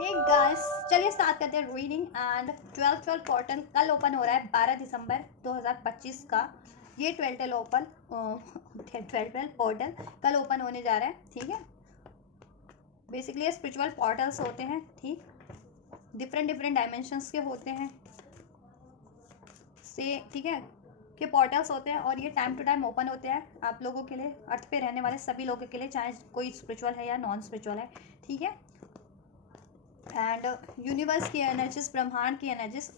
Hey guys, चलिए start करते हैं रीडिंग। एंड 12 पोर्टल कल ओपन हो रहा है 12 दिसंबर 2025 का। ये 12 ओपन 12 पोर्टल कल ओपन होने जा रहा है। ठीक है, बेसिकली ये स्पिरिचुअल पोर्टल्स होते हैं। ठीक, डिफरेंट डायमेंशंस के होते हैं से। ठीक है, के पोर्टल्स होते हैं और ये टाइम टू टाइम ओपन होते हैं आप लोगों के लिए, अर्थ पे रहने वाले सभी लोगों के लिए, चाहे कोई स्पिरिचुअल है या नॉन स्पिरिचुअल है। ठीक है, एंड यूनिवर्स की एनर्जीज, ब्रह्मांड की एनर्जीज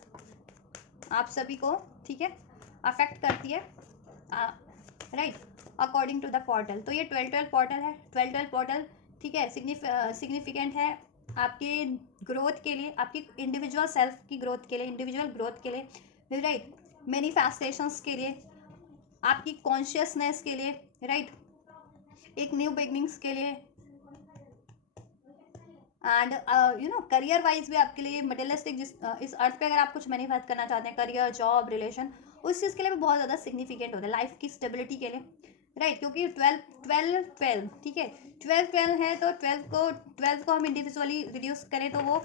आप सभी को, ठीक है, अफेक्ट करती है, right, according to the portal. तो ये 12 पोर्टल है। 12 पोर्टल, ठीक है, सिग्निफिकेंट है आपके ग्रोथ के लिए, आपकी इंडिविजुअल सेल्फ की ग्रोथ के लिए, इंडिविजुअल ग्रोथ के लिए, राइट, मैनिफेस्टेशंस के लिए, आपकी कॉन्शियसनेस के लिए, राइट, एक न्यू बिगनिंग्स के लिए, एंड करियर वाइज भी आपके लिए मटेरियलिस्टिक, इस अर्थ पे अगर आप कुछ मैनिफेस्ट करना चाहते हैं, करियर, जॉब, रिलेशन, उस चीज़ के लिए भी बहुत ज़्यादा सिग्निफिकेंट होता है, लाइफ की स्टेबिलिटी के लिए, राइट। क्योंकि 12 ठीक है, 12 है तो 12 को हम इंडिविजुअली रिड्यूस करें तो वो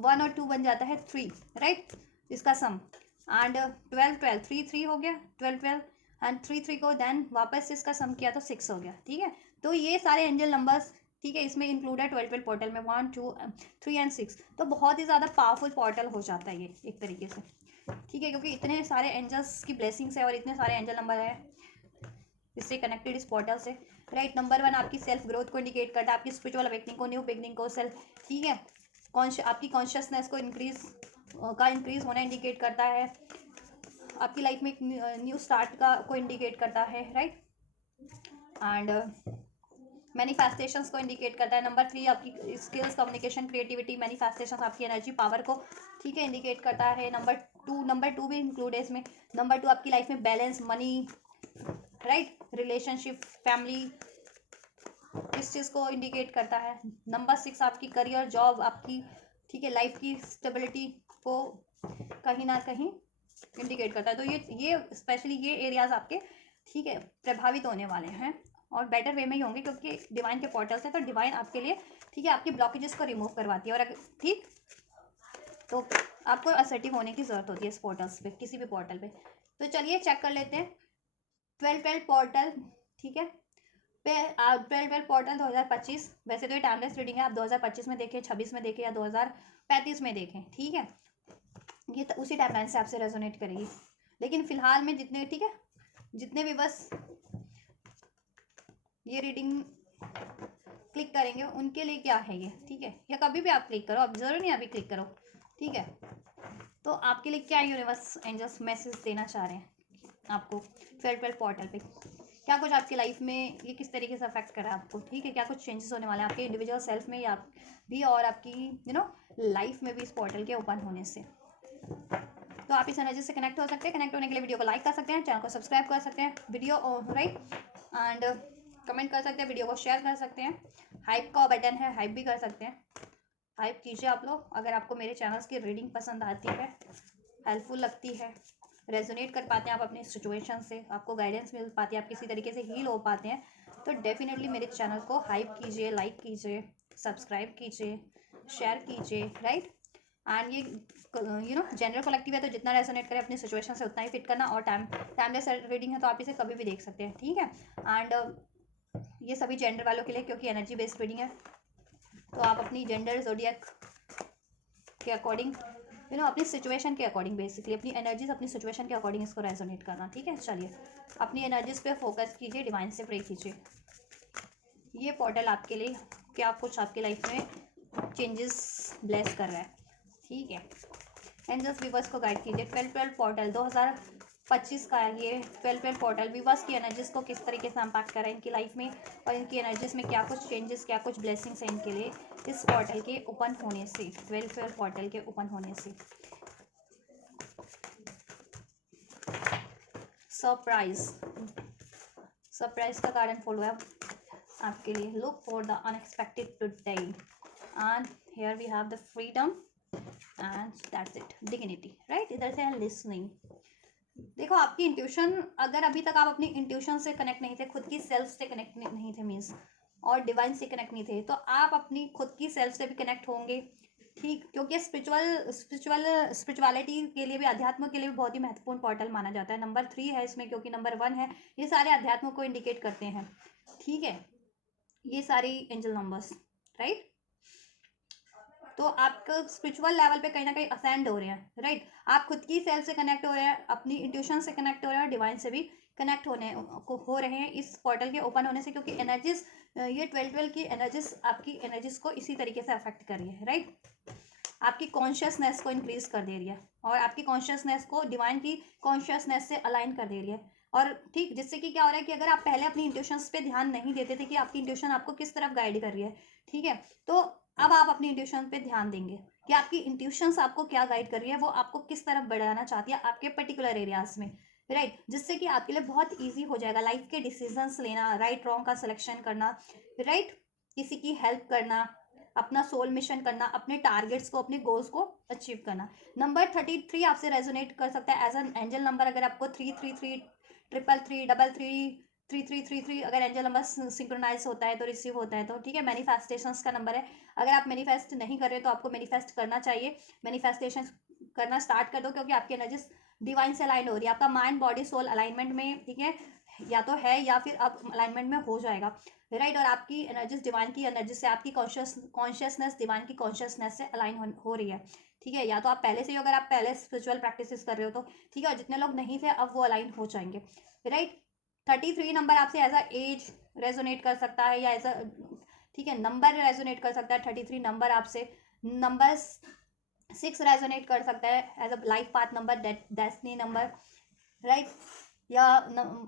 1 और 2 बन जाता है 3, राइट, इसका सम। एंड 12 3 हो गया, 12 एंड 3 को देन वापस इसका सम किया तो 6 हो गया। ठीक है, तो ये सारे एंजल नंबर्स, ठीक है, इसमें इंक्लूड है 12 पोर्टल में, 1 2 3 एंड 6। तो बहुत ही ज़्यादा पावरफुल पोर्टल हो जाता है ये एक तरीके से। ठीक है, क्योंकि इतने सारे एंजल्स की ब्लेसिंग्स है और इतने सारे एंजल नंबर है इससे कनेक्टेड, इस पोर्टल से, राइट। नंबर 1 आपकी सेल्फ ग्रोथ को इंडिकेट करता है, आपकी स्पिरिचुअल अवेकनिंग को, न्यू बिगनिंग को, सेल्फ, ठीक है, आपकी कॉन्शियसनेस को इंक्रीज होना इंडिकेट करता है, आपकी लाइफ में एक न्यू स्टार्ट को इंडिकेट करता है, राइट। एंड मैनिफेस्टेशंस को इंडिकेट करता है। नंबर 3 आपकी स्किल्स, कम्युनिकेशन, क्रिएटिविटी, मैनिफेस्टेशंस, आपकी एनर्जी, पावर को, ठीक है, इंडिकेट करता है। नंबर टू भी इंक्लूड है इसमें। नंबर 2 आपकी लाइफ में balance, money, right, relationship, family, इस चीज़ को इंडिकेट करता है। नंबर 6 आपकी करियर, जॉब, आपकी, ठीक है, लाइफ की स्टेबिलिटी को कहीं ना कहीं इंडिकेट करता है। तो ये स्पेशली ये एरियाज आपके, ठीक है, प्रभावित होने वाले हैं और बेटर वे में ही होंगे, क्योंकि डिवाइन के पोर्टल्स है तो डिवाइन आपके लिए, ठीक है, आपकी ब्लॉकेजेस को रिमूव करवाती है। और अगर ठीक, तो आपको असर्टिव होने की ज़रूरत होती है इस पोर्टल्स पे, किसी भी पोर्टल पे। तो चलिए चेक कर लेते हैं 12 पोर्टल, ठीक है, पे 12 पोर्टल 2025। वैसे तो ये टाइमलेस रीडिंग है, आप 2025 में देखें, 26 में देखें या 2035 में देखें, ठीक है, ये उसी टाइमलाइन से आपसे रेजोनेट करेगी। लेकिन फिलहाल में जितने, ठीक है, जितने भी बस ये रीडिंग क्लिक करेंगे उनके लिए क्या है ये, ठीक है, या कभी भी आप क्लिक करो, अब जरूरी नहीं अभी क्लिक करो, ठीक है। तो आपके लिए क्या यूनिवर्स एंजल्स मैसेज देना चाह रहे हैं आपको 12 पोर्टल पे, क्या कुछ आपकी लाइफ में ये किस तरीके से अफेक्ट कर रहा है आपको, ठीक है, क्या कुछ चेंजेस होने वाले हैं आपके इंडिविजुअल सेल्फ में या भी, और आपकी लाइफ में भी इस पोर्टल के ओपन होने से। तो आप इस एनर्जी से कनेक्ट हो सकते हैं। कनेक्ट होने के लिए वीडियो को लाइक कर सकते हैं, चैनल को सब्सक्राइब कर सकते हैं, वीडियो, राइट, एंड कमेंट कर सकते हैं, वीडियो को शेयर कर सकते हैं, हाइप का बटन है, हाइप भी कर सकते हैं, हाइप कीजिए आप लोग। अगर आपको मेरे चैनल्स की रीडिंग पसंद आती है, हेल्पफुल लगती है, रेजोनेट कर पाते हैं आप अपनी सिचुएशन से, आपको गाइडेंस मिल पाती है, आप किसी तरीके से हील हो पाते हैं, तो डेफिनेटली मेरे चैनल को हाइप कीजिए, लाइक कीजिए, सब्सक्राइब कीजिए, शेयर कीजिए, राइट। एंड ये जनरल कलेक्टिव है, तो जितना रेजोनेट करे अपनी सिचुएशन से उतना ही फिट करना। और टाइमलेस रीडिंग है तो आप इसे कभी भी देख सकते हैं, ठीक है। एंड ये सभी जेंडर वालों के लिए, क्योंकि एनर्जी बेस्ड रीडिंग है, तो आप अपनी जेंडर, ज़ोडिएक के अकॉर्डिंग, अपनी सिचुएशन के अकॉर्डिंग, बेसिकली अपनी एनर्जीज, अपनी सिचुएशन के अकॉर्डिंग इसको रेजोनेट करना, ठीक है। चलिए अपनी एनर्जीज पे फोकस कीजिए, डिवाइन से प्रे कीजिए। ये पोर्टल आपके लिए क्या कुछ आपकी लाइफ में चेंजेस ब्लेस कर रहा है, ठीक है। एंजल्स वीवर्स को गाइड कीजिए। 12 पोर्टल 2025 का ये 12 पोर्टल वीवर्स की एनर्जीज को किस तरीके से इम्पैक्ट कर रहा है इनकी लाइफ में, और इनकी एनर्जीज में क्या कुछ चेंजेस, क्या कुछ ब्लेसिंग्स हैं इनके लिए इस पोर्टल के ओपन होने से, 12 पोर्टल के ओपन होने से। सरप्राइज का कारण फॉलो है आपके लिए। Look for the unexpected today and here we have the freedom and that's it, dignity, right. इधर से है लिसनिंग। देखो आपकी इंट्यूशन, अगर अभी तक आप अपनी इंट्यूशन से कनेक्ट नहीं थे, खुद की सेल्फ से कनेक्ट नहीं थे मीन्स, और डिवाइन से कनेक्ट नहीं थे, तो आप अपनी खुद की सेल्फ से भी कनेक्ट होंगे, ठीक, क्योंकि स्पिरिचुअलिटी के लिए भी, अध्यात्म के लिए भी बहुत ही महत्वपूर्ण पोर्टल माना जाता है। नंबर 3 है इसमें, क्योंकि नंबर 1 है, ये सारे अध्यात्म को इंडिकेट करते हैं। ठीक है, ये सारी एंजल नंबर्स, राइट। तो आपका स्पिरिचुअल लेवल पे कहीं ना कहीं असेंड हो रहे हैं, राइट। आप खुद की सेल्फ से कनेक्ट हो रहे हैं, अपनी इंट्यूशन से कनेक्ट हो रहे हैं, डिवाइन से भी कनेक्ट हो रहे हैं इस पोर्टल के ओपन होने से, क्योंकि एनर्जीज, ये 12 की एनर्जीज आपकी एनर्जीज को इसी तरीके से अफेक्ट कर रही है, राइट। आपकी कॉन्शियसनेस को इंक्रीज कर दे रही है, और आपकी कॉन्शियसनेस को डिवाइन की कॉन्शियसनेस से अलाइन कर दे रही है। और ठीक, जिससे कि क्या हो रहा है कि अगर आप पहले अपनी इंट्यूशंस पे ध्यान नहीं देते थे कि आपकी इंट्यूशन आपको किस तरफ गाइड कर रही है, ठीक है, तो अब आप अपनी इंट्यूशन पे ध्यान देंगे कि आपकी इंट्यूशंस आपको क्या गाइड कर रही है, वो आपको किस तरफ बढ़ाना चाहती है आपके पर्टिकुलर एरियाज में, राइट। जिससे कि आपके लिए बहुत ईजी हो जाएगा लाइफ के डिसीजंस लेना, राइट रॉन्ग का सिलेक्शन करना, राइट, किसी की हेल्प करना, अपना सोल मिशन करना, अपने टारगेट्स को, अपने गोल्स को अचीव करना। नंबर 33 आपसे रेजोनेट कर सकता है एज एन एंजल नंबर। अगर आपको 333 333 33 अगर एंजल नंबर सिंक्रोनाइज होता है तो रिसीव होता है तो ठीक है, मैनिफेस्टेशंस का नंबर है। अगर आप मैनिफेस्ट नहीं कर रहे तो आपको मैनिफेस्ट करना चाहिए, मैनिफेस्टेशन करना स्टार्ट कर दो, क्योंकि आपकी एनर्जीज डिवाइन से अलाइन हो रही है। आपका माइंड बॉडी सोल अलाइनमेंट में, ठीक है, या तो है या फिर अब अलाइनमेंट में हो जाएगा, राइट। और आपकी एनर्जीज डिवाइन की एनर्जी से, आपकी कॉन्शियसनेस डिवाइन की कॉन्शियसनेस से अलाइन हो रही है, ठीक है। या तो आप पहले से ही, अगर आप पहले स्पिरिचुअल प्रैक्टिसेस कर रहे हो तो ठीक है, और जितने लोग नहीं थे अब वो अलाइन हो जाएंगे, राइट। 33 नंबर आपसे एज अ एज रेजोनेट कर सकता है, या एज अ, ठीक है, नंबर रेजोनेट कर सकता है 33 नंबर आपसे। नंबर 6 रेजोनेट कर सकता है as a life path number, destiny number, right. या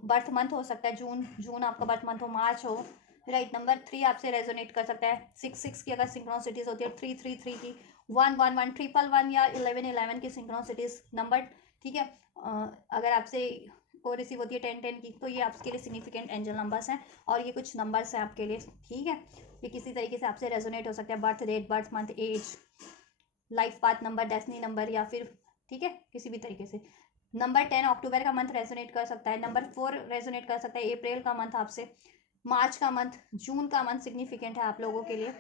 बर्थ मंथ हो सकता है जून आपका बर्थ मंथ हो, मार्च हो, राइट। नंबर 3 आपसे रेजोनेट कर सकता है। 6 की अगर सिंक्रोसिटीज होती है, 3 की, 1 1 या 11 की सिंक्रोसिटीज नंबर, ठीक है। अगर आपसे को रिसीव होती है 10 की, तो ये आपके लिए सिग्निफिकेंट एंजल नंबर्स हैं, और ये कुछ नंबर्स हैं आपके लिए, ठीक है। ये किसी तरीके से आपसे रेजोनेट हो सकता है, birth date, birth month, age, life path number, destiny number, या फिर ठीक है किसी भी तरीके से। नंबर 10 अक्टूबर का मंथ रेजोनेट कर सकता है। नंबर 4 रेजोनेट कर सकता है अप्रैल का मंथ आपसे, मार्च का मंथ, जून का मंथ सिग्निफिकेंट है आप लोगों के लिए।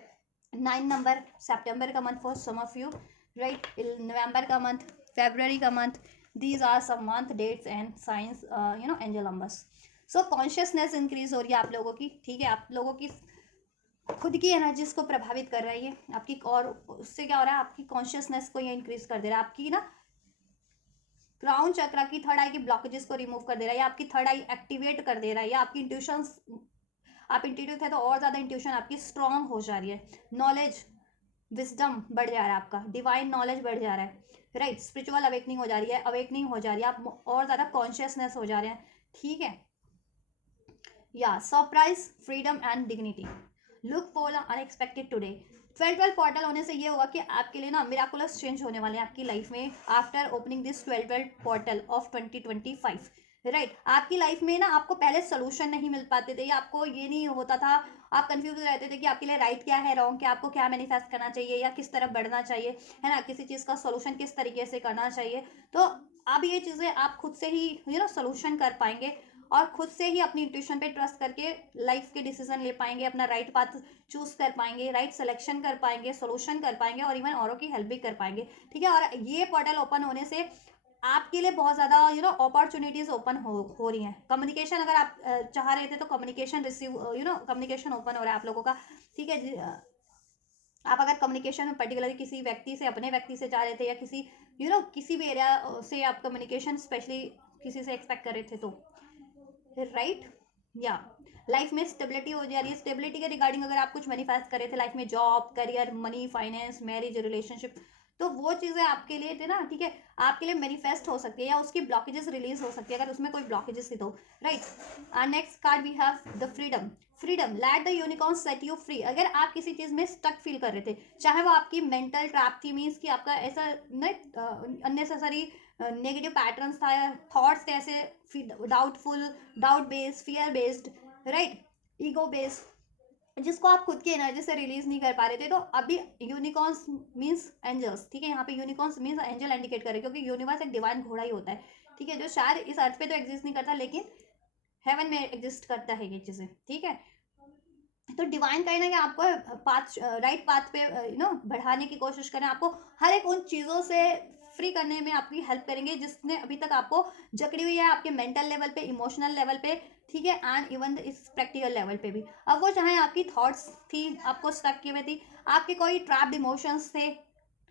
9 नंबर सितंबर का month for some of you, right. नवंबर का मंथ, फरवरी का month, these are some month dates and science, angel numbers. So consciousness increase हो रही है आप लोगों की, ठीक है। आप लोगों की खुद की एनर्जीज को प्रभावित कर रही है आपकी, और उससे क्या हो रहा है, आपकी कॉन्शियसनेस को ये इंक्रीज कर दे रहा है, आपकी ना क्राउन चक्रा की थर्ड आई की ब्लॉकेजेस को रिमूव कर दे रहा है, या आपकी थर्ड आई एक्टिवेट कर दे रहा है, या आपकी इंट्यूशन, आप इंट्यूटिव थे तो और ज़्यादा इंट्यूशन आपकी स्ट्रांग हो जा रही है, नॉलेज विजडम बढ़ जा रहा है, आपका डिवाइन नॉलेज बढ़ जा रहा है, राइट। स्पिरिचुअल अवेकनिंग हो जा रही है, अवेकनिंग हो जा रही है, आप और ज़्यादा कॉन्शियसनेस हो जा रहे हैं, ठीक है। या surprise, freedom and dignity, look for the unexpected today. 12 portal होने से ये होगा कि आपके लिए ना मिराकुलस चेंज होने वाले हैं आपकी लाइफ में after opening this 12 portal of 2025, right. आपकी लाइफ में ना आपको पहले सोल्यूशन नहीं मिल पाते थे, या आपको ये नहीं होता था, आप कंफ्यूज रहते थे कि आपके लिए राइट क्या है, रॉन्ग क्या, आपको क्या मैनिफेस्ट करना चाहिए या किस तरफ बढ़ना चाहिए, है ना, किसी चीज़ का सोल्यूशन किस तरीके से करना चाहिए। तो अब ये चीज़ें आप खुद से ही सोल्यूशन कर पाएंगे, और खुद से ही अपनी इंट्यूशन पे ट्रस्ट करके लाइफ के डिसीजन ले पाएंगे, अपना राइट पाथ चूज कर पाएंगे, राइट सिलेक्शन कर पाएंगे, सोल्यूशन कर पाएंगे, और इवन औरों की हेल्प भी कर पाएंगे, ठीक है। और ये पोर्टल ओपन होने से आपके लिए बहुत ज़्यादा अपॉर्चुनिटीज़ ओपन हो रही हैं। कम्युनिकेशन अगर आप चाह रहे थे तो कम्युनिकेशन रिसीव कम्युनिकेशन ओपन हो रहा है आप लोगों का, ठीक है। आप अगर कम्युनिकेशन में पर्टिकुलरली किसी व्यक्ति से, अपने व्यक्ति से चाह रहे थे, या किसी किसी भी एरिया से आप कम्युनिकेशन स्पेशली किसी से एक्सपेक्ट कर रहे थे तो, राइट। या लाइफ में स्टेबिलिटी हो जा रही है। स्टेबिलिटी के रिगार्डिंग अगर आप कुछ मैनिफेस्ट कर रहे थे लाइफ में, job, career, money, finance, marriage, relationship, तो वो चीज़ें आपके लिए थे ना, ठीक है, आपके लिए मैनिफेस्ट हो सकती है, या उसकी ब्लॉकेजेस रिलीज हो सकती है अगर उसमें कोई ब्लॉकेजेस थी तो, right. Next card we have the freedom. Freedom, let the unicorn set you free. अगर आप किसी चीज़ में स्टक फील कर रहे थे, चाहे वो आपकी मेंटल ट्रैप थी, मीन्स कि आपका ऐसा अननेसेसरी नेगेटिव पैटर्न्स था, थॉट्स थे ऐसे doubtful, doubt based, fear based, right, ego based, जिसको आप खुद की एनर्जी से रिलीज नहीं कर पा रहे थे, तो अभी यूनिकॉर्न्स मीन्स एंजल्स, ठीक है। यहाँ पे यूनिकॉर्न्स मीन्स एंजल इंडिकेट करे, क्योंकि यूनिवर्स एक डिवाइन घोड़ा ही होता है, ठीक है, जो शायद इस अर्थ पे तो एग्जिस्ट नहीं करता, लेकिन हेवन में एग्जिस्ट करता है ये चीज़ें, ठीक है। तो डिवाइन कहीं ना कहीं आपको पाथ राइट पाथ पे बढ़ाने की कोशिश करें, आपको हर एक उन चीज़ों से फ्री करने में आपकी हेल्प करेंगे जिसने अभी तक आपको जकड़ी हुई है, आपके मेंटल लेवल पे, इमोशनल लेवल पे, ठीक है, एंड इवन इस प्रैक्टिकल लेवल पे भी। अब वो चाहे आपकी थॉट्स थी, आपको स्टक किए हुए थी, आपके कोई ट्रैप्ड इमोशंस थे,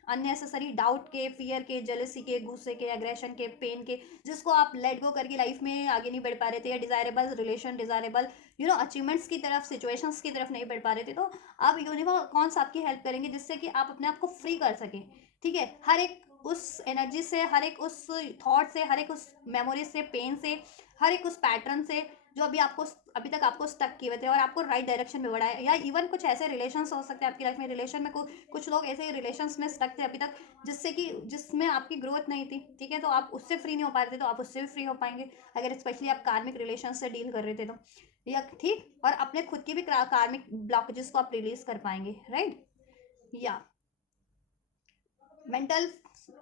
अननेसेसरी डाउट के, फियर के, जेलसी के, गुस्से के, एग्रेशन के, पेन के, जिसको आप लेट गो करके लाइफ में आगे नहीं बढ़ पा रहे थे, या डिजायरेबल रिलेशन, डिजायरेबल अचीवमेंट्स की तरफ, सिचुएशंस की तरफ नहीं बढ़ पा रहे थे, तो अब यूनिकॉर्न्स आपकी हेल्प करेंगे जिससे कि आप अपने आप को फ्री कर सकें। ठीक है, हर एक उस एनर्जी से, हर एक उस थॉट से, हर एक उस मेमोरी से, पेन से, हर एक उस पैटर्न से जो अभी तक आपको स्टक किए हुए थे, और आपको राइट डायरेक्शन में बढ़ाया। या इवन कुछ ऐसे रिलेशंस हो सकते हैं आपकी लाइफ में, रिलेशन में कुछ लोग ऐसे रिलेशंस में स्टक थे अभी तक जिसमें आपकी ग्रोथ नहीं थी। ठीक है, तो आप उससे फ्री नहीं हो पा रहे थे, तो आप उससे भी फ्री हो पाएंगे अगर स्पेशली आप कार्मिक रिलेशन से डील कर रहे थे तो। या ठीक, और अपने खुद की भी कार्मिक ब्लॉकेजेस को आप रिलीज कर पाएंगे, राइट। या मेंटल,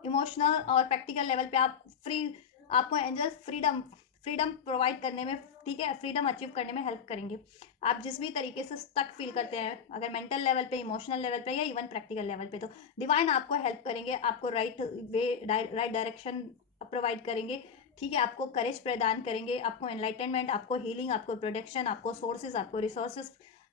इमोशनल और प्रैक्टिकल लेवल पे आप फ्री, आपको एंजल फ्रीडम फ्रीडम प्रोवाइड करने में, ठीक है, फ्रीडम अचीव करने में हेल्प करेंगे। आप जिस भी तरीके से स्टक फील करते हैं, अगर मेंटल लेवल पे, इमोशनल लेवल पे, या इवन प्रैक्टिकल लेवल पे, तो डिवाइन आपको हेल्प करेंगे, आपको right way, right direction provide करेंगे। ठीक है, आपको करेज प्रदान करेंगे, आपको एनलाइटनमेंट, आपको हीलिंग, आपको प्रोटेक्शन, आपको सोर्सेज, आपको रिसोर्सेज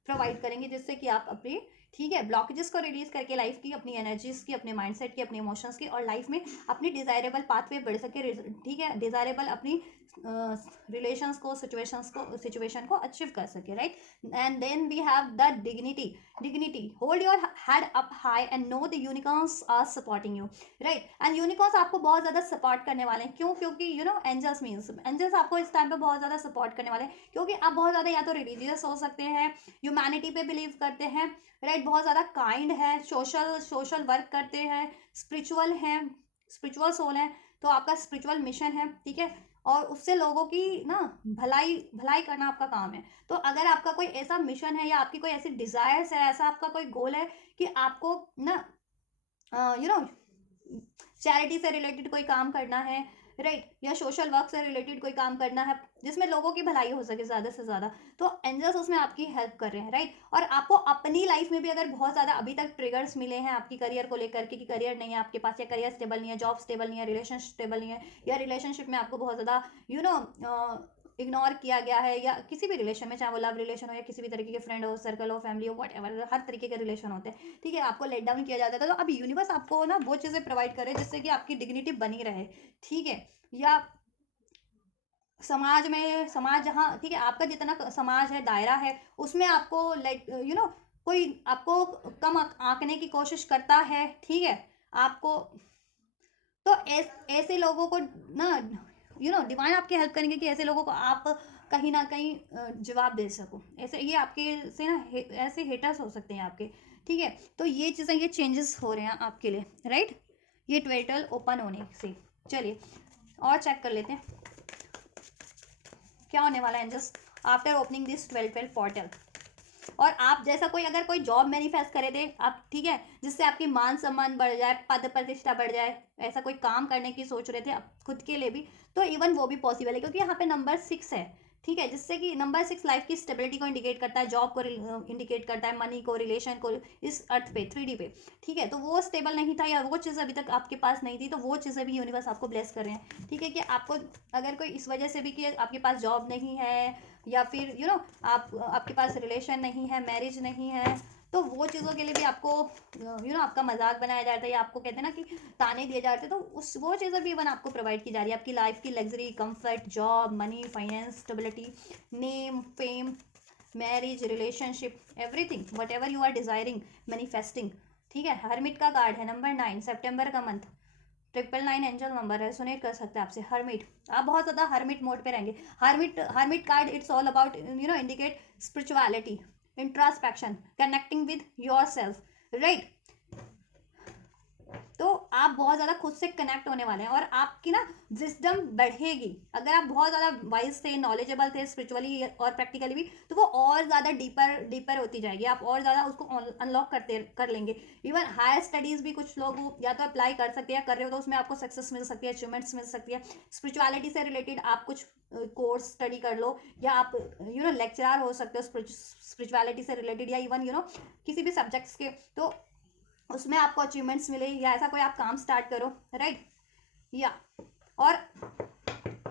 प्रोवाइड करेंगे, जिससे कि आप अपनी, ठीक है, ब्लॉकेजेस को रिलीज करके लाइफ की, अपनी एनर्जीज की, अपने माइंडसेट की, अपने इमोशंस की, और लाइफ में अपनी डिजायरेबल पाथ पे बढ़ सके। ठीक है, डिजायरेबल अपनी रिलेशंस को, सिचुएशन को अचीव कर सके, right. And then we have the dignity hold your head up high and know the unicorns are supporting you, right. And unicorns आपको बहुत ज्यादा सपोर्ट करने वाले हैं, क्यों? क्योंकि एंजल्स मीन्स, एंजल्स आपको इस टाइम पे बहुत ज्यादा सपोर्ट करने वाले हैं, क्योंकि आप बहुत ज्यादा या तो रिलीजियस हो सकते हैं, ह्यूमैनिटी पे बिलीव करते हैं, राइट, बहुत ज़्यादा काइंड है, सोशल वर्क करते हैं, स्पिरिचुअल हैं, स्पिरिचुअल सोल है, तो आपका स्पिरिचुअल मिशन है, ठीक है, और उससे लोगों की ना भलाई भलाई करना आपका काम है। तो अगर आपका कोई ऐसा मिशन है, या आपकी कोई ऐसी डिजायर्स है, ऐसा आपका कोई गोल है कि आपको ना यू नो चैरिटी से रिलेटेड कोई काम करना है, राइट, या सोशल वर्क से रिलेटेड कोई काम करना है जिसमें लोगों की भलाई हो सके ज़्यादा से ज़्यादा, तो एंजल्स उसमें आपकी हेल्प कर रहे हैं, राइट। और आपको अपनी लाइफ में भी अगर बहुत ज़्यादा अभी तक ट्रिगर्स मिले हैं आपकी करियर को लेकर के, कि करियर नहीं है आपके पास, या करियर स्टेबल नहीं है, जॉब स्टेबल नहीं है, रिलेशनशिप स्टेबल नहीं है, या रिलेशनशिप में आपको बहुत ज़्यादा इग्नोर किया गया है, या किसी भी रिलेशन में, चाहे वो लव रिलेशन हो, या किसी भी तरीके के फ्रेंड हो, सर्कल हो, फैमिली हो, वट एवर, हर तरीके के रिलेशन होते हैं, ठीक है, आपको लेट डाउन किया जाता है, तो अब यूनिवर्स आपको ना वो चीज़ें प्रोवाइड करे जिससे कि आपकी डिग्निटी बनी रहे, ठीक है। या समाज जहाँ, ठीक है, आपका जितना समाज है, दायरा है, उसमें आपको लाइक कोई आपको कम आंकने की कोशिश करता है, ठीक है, आपको, तो ऐसे लोगों को ना डिवाइन आपकी हेल्प करेंगे कि ऐसे लोगों को आप कहीं ना कहीं जवाब दे सको। ऐसे ये आपके से ना ऐसे हेटर्स हो सकते हैं आपके, ठीक है, तो ये चीज़ें, ये चेंजेस हो रहे हैं आपके लिए, राइट, ये ट्वेटल ओपन होने से। चलिए और चेक कर लेते हैं क्या होने वाला है just after opening this 12 portal. और आप जैसा कोई अगर कोई जॉब मैनिफेस्ट करे थे आप, ठीक है, जिससे आपकी मान सम्मान बढ़ जाए, पद प्रतिष्ठा बढ़ जाए, ऐसा कोई काम करने की सोच रहे थे आप खुद के लिए भी, तो इवन वो भी पॉसिबल है, क्योंकि यहाँ पे नंबर 6 है, ठीक है, जिससे कि नंबर 6 लाइफ की स्टेबिलिटी को इंडिकेट करता है, जॉब को इंडिकेट करता है, मनी को, रिलेशन को, इस अर्थ पे 3D पे, ठीक है, तो वो स्टेबल नहीं था, या वो चीज़ अभी तक आपके पास नहीं थी, तो वो चीज़ें भी यूनिवर्स आपको ब्लेस कर रहे हैं, ठीक है, कि आपको अगर कोई इस वजह से भी कि आपके पास जॉब नहीं है, या फिर आपके पास रिलेशन नहीं है, मैरिज नहीं है, तो वो चीज़ों के लिए भी आपको आपका मजाक बनाया जाता है, या आपको कहते हैं ना कि ताने दिए जाते हैं, तो उस वो चीज़ें भी इवन आपको प्रोवाइड की जा रही है, आपकी लाइफ की luxury, comfort, job, money, finance, stability, name, fame, marriage, relationship, everything whatever you are desiring, manifesting, ठीक है। हरमिट का कार्ड है नंबर 9, सितंबर का मंथ, 999 एंजल नंबर है, सुनेट कर सकते हैं आपसे। हरमिट, आप बहुत ज़्यादा हरमिट मोड पे रहेंगे। Hermit card it's all about indicate spirituality, introspection, connecting with your self, right. तो आप बहुत ज़्यादा खुद से कनेक्ट होने वाले हैं, और आपकी ना विजडम बढ़ेगी। अगर आप बहुत ज़्यादा वाइज थे, नॉलेजेबल थे स्पिरिचुअली और प्रैक्टिकली भी, तो वो और ज़्यादा डीपर डीपर होती जाएगी, आप और ज़्यादा उसको अनलॉक कर लेंगे। इवन हायर स्टडीज़ भी कुछ लोग या तो अप्लाई कर सकते हैं, कर रहे हो तो उसमें आपको सक्सेस मिल सकती है, अचीवमेंट्स मिल सकती है। स्पिरिचुअलिटी से रिलेटेड आप कुछ कोर्स स्टडी कर लो, या आप लेक्चरर हो सकते हो स्पिरिचुअलिटी से रिलेटेड, या इवन किसी भी सब्जेक्ट्स के, तो उसमें आपको अचीवमेंट्स मिले, या ऐसा कोई आप काम स्टार्ट करो, राइट। या और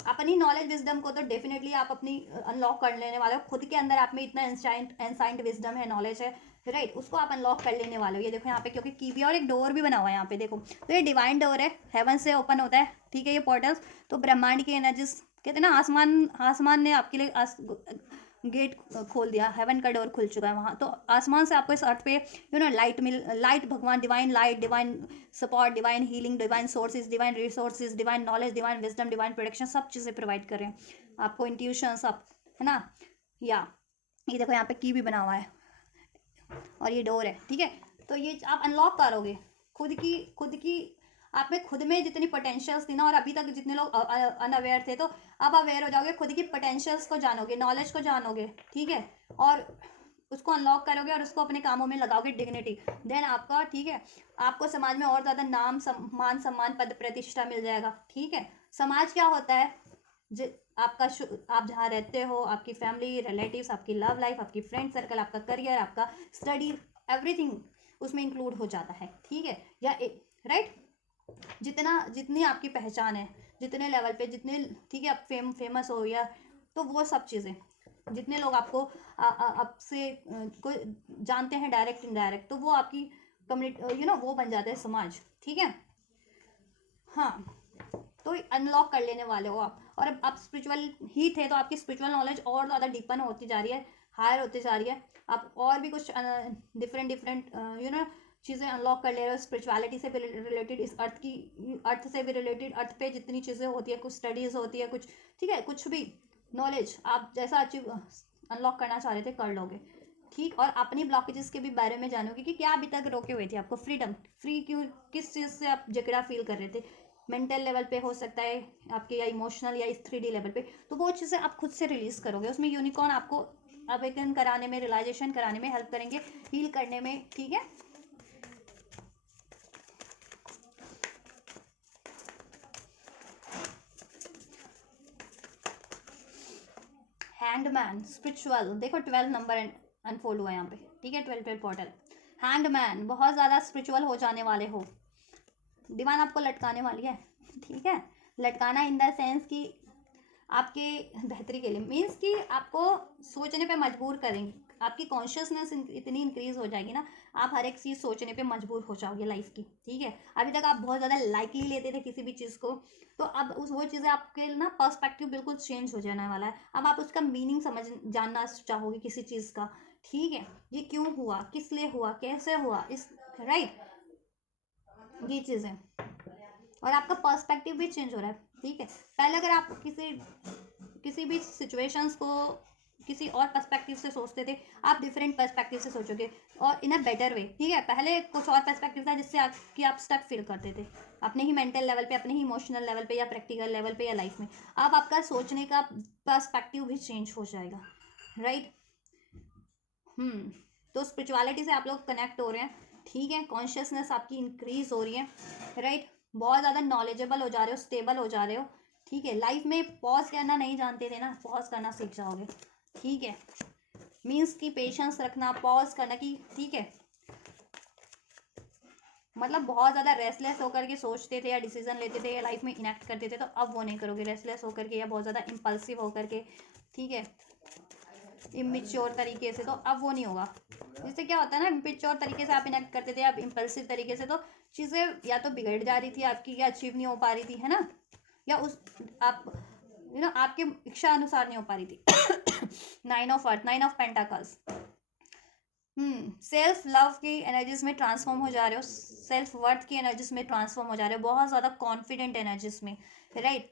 अपनी नॉलेज विजडम को तो डेफिनेटली आप अपनी अनलॉक कर लेने वाले हो। खुद के अंदर आप में इतना एंसाइंट विजडम है, नॉलेज है, राइट, उसको आप अनलॉक कर लेने वाले हो। ये देखो यहाँ पे, क्योंकि की भी और एक डोर भी बना हुआ है यहाँ पे, देखो तो ये डिवाइन डोर है, हेवन से ओपन होता है, ठीक है, ये पोर्टल्स। तो ब्रह्मांड की एनर्जीज, कहते हैं ना, आसमान ने आपके लिए गेट खोल दिया, हेवन का डोर खुल चुका है वहाँ। तो आसमान से आपको इस अर्थ पे लाइट, भगवान, divine light, divine support, divine healing, divine sources, divine resources, divine knowledge, divine wisdom, divine protection, सब चीज़ें प्रोवाइड कर रहे हैं आपको, इंट्यूशन सब, है ना। या ये देखो यहाँ पे की भी बना हुआ है और ये डोर है, ठीक है। तो ये आप अनलॉक करोगे खुद की आप में, खुद में जितनी पोटेंशियल्स थी ना, और अभी तक जितने लोग अनअवेयर थे, तो अब अवेयर हो जाओगे, खुद की पोटेंशियल्स को जानोगे, नॉलेज को जानोगे, ठीक है, और उसको अनलॉक करोगे और उसको अपने कामों में लगाओगे, डिग्निटी, देन आपका, ठीक है, आपको समाज में और ज़्यादा नाम, मान सम्मान, पद प्रतिष्ठा मिल जाएगा, ठीक है। समाज क्या होता है, आपका आप जहाँ रहते हो, आपकी फैमिली, रिलेटिव्स, आपकी लव लाइफ, आपकी फ्रेंड सर्कल, आपका करियर, आपका स्टडी, एवरीथिंग उसमें इंक्लूड हो जाता है, ठीक है, या राइट। जितनी आपकी पहचान है, जितने लेवल पे, जितने, ठीक है, आप फेमस हो, या तो वो सब चीज़ें, जितने लोग आपको आपसे को जानते हैं डायरेक्ट इनडायरेक्ट, तो वो आपकी कम्युनिटी, वो बन जाता है समाज, ठीक है। हाँ, तो अनलॉक कर लेने वाले हो आप। और अब आप स्पिरिचुअल ही थे, तो आपकी स्पिरिचुअल नॉलेज और ज़्यादा डीपन होती जा रही है, हायर होती जा रही है, आप और भी कुछ डिफरेंट चीज़ें अनलॉक कर ले रहे हो, स्पिरिचुअलिटी से भी रिलेटेड, इस अर्थ से भी रिलेटेड, अर्थ पे जितनी चीज़ें होती है, कुछ स्टडीज़ होती है, कुछ, ठीक है, कुछ भी नॉलेज आप जैसा अचीव अनलॉक करना चाह रहे थे, कर लोगे, ठीक। और अपनी ब्लॉकेजेस के भी बारे में जानोगे कि क्या अभी तक रोके हुए थे आपको, फ्री क्यों, किस चीज़ से आप जकड़ा फील कर रहे थे, मेंटल लेवल पे हो सकता है आपके, या इमोशनल, या इस 3D लेवल पे, तो वो चीज़ें आप खुद से रिलीज करोगे। उसमें यूनिकॉर्न आपको अवेकन कराने में, रियलाइजेशन कराने में हेल्प करेंगे, हील करने में, ठीक है। हैंडमैन स्पिरिचुअल, देखो 12 नंबर अनफोल्ड हुआ है यहाँ पे, ठीक है, 12 पोर्टल। हैंडमैन, बहुत ज़्यादा स्पिरिचुअल हो जाने वाले हो, डिवाइन आपको लटकाने वाली है, ठीक है। लटकाना इन द सेंस कि आपके बेहतरी के लिए, मीन्स कि आपको सोचने पे मजबूर करेंगे, आपकी कॉन्शियसनेस इतनी इंक्रीज हो जाएगी ना, आप हर एक चीज़ सोचने पे मजबूर हो जाओगे लाइफ की, ठीक है। अभी तक आप बहुत ज़्यादा लाइटली लेते थे किसी भी चीज़ को, तो अब वो चीज़ें आपके ना पर्सपेक्टिव बिल्कुल चेंज हो जाने वाला है। अब आप उसका मीनिंग जानना चाहोगे किसी चीज़ का, ठीक है, ये क्यों हुआ, किस लिए हुआ, कैसे हुआ, इस, राइट, ये चीज़ें, और आपका पर्सपेक्टिव भी चेंज हो रहा है, ठीक है। पहले अगर आप किसी भी सिचुएशंस को किसी और पर्सपेक्टिव से सोचते थे, आप डिफरेंट पर्सपेक्टिव से सोचोगे, और इन अ बेटर वे, ठीक है। पहले कुछ और पर्सपेक्टिव था जिससे आप स्टक फील करते थे अपने ही मेंटल लेवल पे, अपने ही इमोशनल लेवल पे, या प्रैक्टिकल लेवल पे, या लाइफ में। अब आपका सोचने का पर्सपेक्टिव भी चेंज हो जाएगा, राइट। तो स्पिरिचुअलिटी से आप लोग कनेक्ट हो रहे हैं, ठीक है, कॉन्शियसनेस आपकी इंक्रीज हो रही है, राइट, बहुत ज़्यादा नॉलेजेबल हो जा रहे हो, स्टेबल हो जा रहे हो, ठीक है। लाइफ में पॉज करना नहीं जानते थे ना, पॉज करना सीख जाओगे, ठीक है। मीन्स की पेशेंस रखना, पॉज करना की, ठीक है, मतलब बहुत ज़्यादा रेस्टलेस होकर के सोचते थे या डिसीजन लेते थे या लाइफ में इनेक्ट करते थे, तो अब वो नहीं करोगे रेस्टलेस होकर के या बहुत ज़्यादा इम्पल्सिव होकर के, ठीक है, इमेच्योर तरीके से, तो अब वो नहीं होगा। जिससे क्या होता है ना, इमेच्योर तरीके से आप इनेक्ट करते थे, आप इम्पल्सिव तरीके से, तो चीज़ें या तो बिगड़ जा रही थी आपकी, या अचीव नहीं हो पा रही थी, है ना, या उस आप आपके इच्छा अनुसार नहीं हो पा रही थी। 9 of earth, 9 of pentacles, self love की एनर्जीज में ट्रांसफॉर्म हो जा रहे हो, सेल्फ वर्थ की एनर्जीज में ट्रांसफॉर्म हो जा रहे हो, बहुत ज़्यादा कॉन्फिडेंट एनर्जीज में, राइट,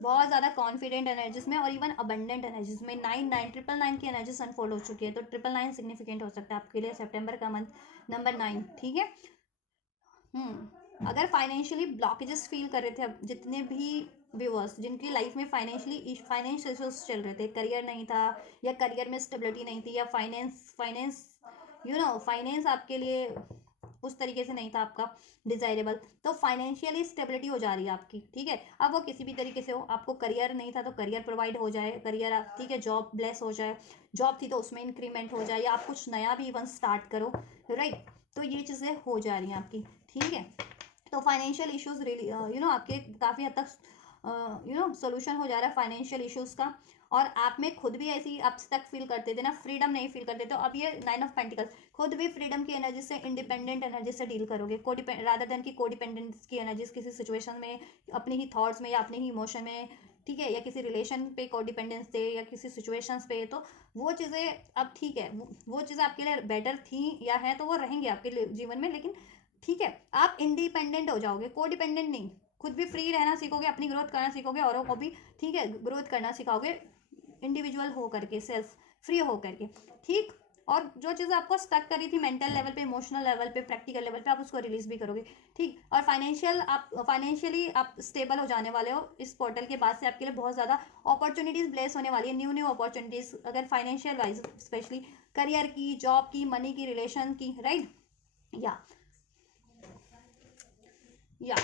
बहुत ज़्यादा कॉन्फिडेंट एनर्जीज में, और इवन अबंडेंट एनर्जीज में। 9 की एनर्जीज अनफोल्ड हो चुकी है, तो 9 सिग्निफिकेंट हो सकता है आपके लिए सितंबर का मंथ, नंबर 9, ठीक है। अगर फाइनेंशियली ब्लॉकेजेस फील कर रहे थे, अब जितने भी व्यूअर्स जिनकी लाइफ में फाइनेंस इश्यूज चल रहे थे, करियर नहीं था, या करियर में स्टेबिलिटी नहीं थी, या फाइनेंस फाइनेंस आपके लिए उस तरीके से नहीं था आपका डिजायरेबल, तो फाइनेंशियली स्टेबिलिटी हो जा रही है आपकी, ठीक है। अब वो किसी भी तरीके से हो, आपको करियर नहीं था तो करियर प्रोवाइड हो जाए, करियर ठीक है, जॉब ब्लेस हो जाए, जॉब थी तो उसमें इंक्रीमेंट हो जाए, या आप कुछ नया भी इवन स्टार्ट करो, राइट। तो ये चीज़ें हो जा रही हैं आपकी, ठीक है। तो फाइनेंशियल इश्यूज रियली आपके काफ़ी हद तक सोल्यूशन हो जा रहा है फाइनेंशियल इश्यूज का। और आप में खुद भी ऐसी अब तक फील करते थे ना, फ्रीडम नहीं फील करते, तो अब ये 9 ऑफ पेंटिकल्स, खुद भी फ्रीडम की एनर्जी से, इंडिपेंडेंट एनर्जी से डील करोगे, रादर देन की कोडिपेंडेंस की एनर्जी किसी सिचुएशन में, अपने ही थॉट्स में या अपने ही इमोशन में, ठीक है, या किसी रिलेशन पे कोडिपेंडेंस थे या किसी सिचुएशंस पे, तो वो चीज़ें अब ठीक है, वो चीज़ें आपके लिए बेटर थी या है तो वो रहेंगी आपके जीवन में, लेकिन ठीक है, आप इंडिपेंडेंट हो जाओगे, कोडिपेंडेंट नहीं। खुद भी फ्री रहना सीखोगे, अपनी ग्रोथ करना सीखोगे, औरों को भी ठीक है ग्रोथ करना सिखाओगे, इंडिविजुअल हो करके, सेल्फ फ्री हो करके, ठीक। और जो चीज़ें आपको स्टक करी थी मेंटल लेवल पे, इमोशनल लेवल पे, प्रैक्टिकल लेवल पे, आप उसको रिलीज भी करोगे, ठीक। और फाइनेंशियली आप स्टेबल हो जाने वाले हो, इस पोर्टल के बाद से आपके लिए बहुत ज़्यादा अपॉर्चुनिटीज़ ब्लेस होने वाली है, न्यू न्यू अपॉर्चुनिटीज़, अगर फाइनेंशियल वाइज स्पेशली, करियर की, जॉब की, मनी की, रिलेशन की, राइट। या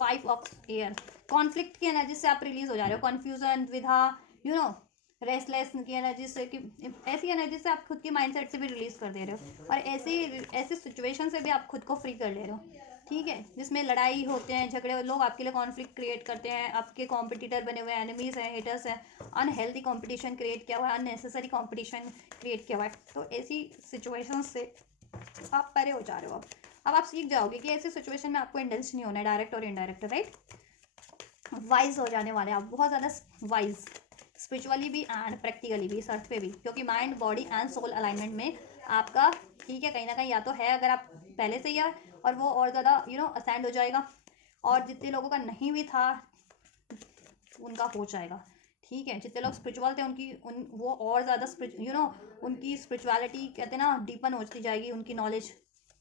5 ऑफ एयर, कॉन्फ्लिक्ट की एनर्जी से आप रिलीज हो जा रहे हो, कन्फ्यूजन, द्विधा, यू नो रेस्टलेस की एनर्जी से, कि ऐसी एनर्जी से आप खुद की माइंडसेट से भी रिलीज कर दे रहे हो, और ऐसी सिचुएशन से भी आप खुद को फ्री कर ले रहे हो, ठीक है, जिसमें लड़ाई होते हैं, झगड़े, लोग आपके लिए कॉन्फ्लिक्ट क्रिएट करते हैं, आपके कॉम्पिटिटर बने हुए हैं, एनिमीज हैं, हेटर्स हैं, अनहेल्दी कॉम्पिटिशन क्रिएट किया हुआ है, अननेसेसरी कॉम्पिटिशन क्रिएट किया हुआ है, तो ऐसी सिचुएशन से आप परे हो जा रहे हो। अब आप सीख जाओगे कि ऐसे सिचुएशन में आपको इंडल्ज नहीं होना है, डायरेक्ट और इनडायरेक्ट, राइट। वाइज हो जाने वाले आप, बहुत ज़्यादा वाइज, स्पिरिचुअली भी एंड प्रैक्टिकली भी, इस अर्थ पे भी, क्योंकि mind, body and soul alignment में आपका, ठीक है, कहीं ना कहीं या तो है, अगर आप पहले से ही है, और वो और ज़्यादा असेंड हो जाएगा, और जितने लोगों का नहीं भी था उनका हो जाएगा, ठीक है। जितने लोग स्पिरिचुअल थे वो और ज़्यादा उनकी स्पिरिचुअलिटी कहते हैं ना, डीपन होती जाएगी, उनकी नॉलेज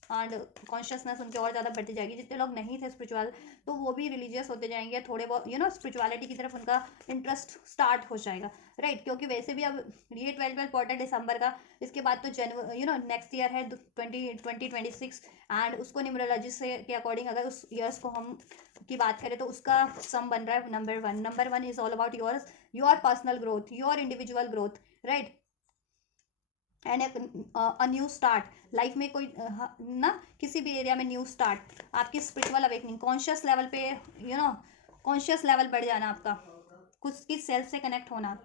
एंड कॉन्शियसनेस उनकी और ज़्यादा बढ़ती जाएगी। जितने लोग नहीं थे स्पिरिचुअल, तो वो भी रिलीजियस होते जाएंगे, थोड़े बहुत स्पिरिचुअलिटी की तरफ उनका इंटरेस्ट स्टार्ट हो जाएगा, राइट। क्योंकि वैसे भी अब ये 12 क्वार्टर दिसंबर का, इसके बाद तो जनवरी नेक्स्ट ईयर है 2026, एंड उसको न्यूमरोलॉजी से के अकॉर्डिंग अगर उस ईयर्स को हम की बात करें तो उसका सम बन रहा है number 1 is all about your personal growth, your individual growth, right. And a new start life में, कोई ना किसी भी एरिया में न्यू स्टार्ट, आपकी स्पिरिचुअल अवेकनिंग, कॉन्शियस लेवल पे, कॉन्शियस लेवल बढ़ जाना आपका, खुद की सेल्फ से कनेक्ट होना,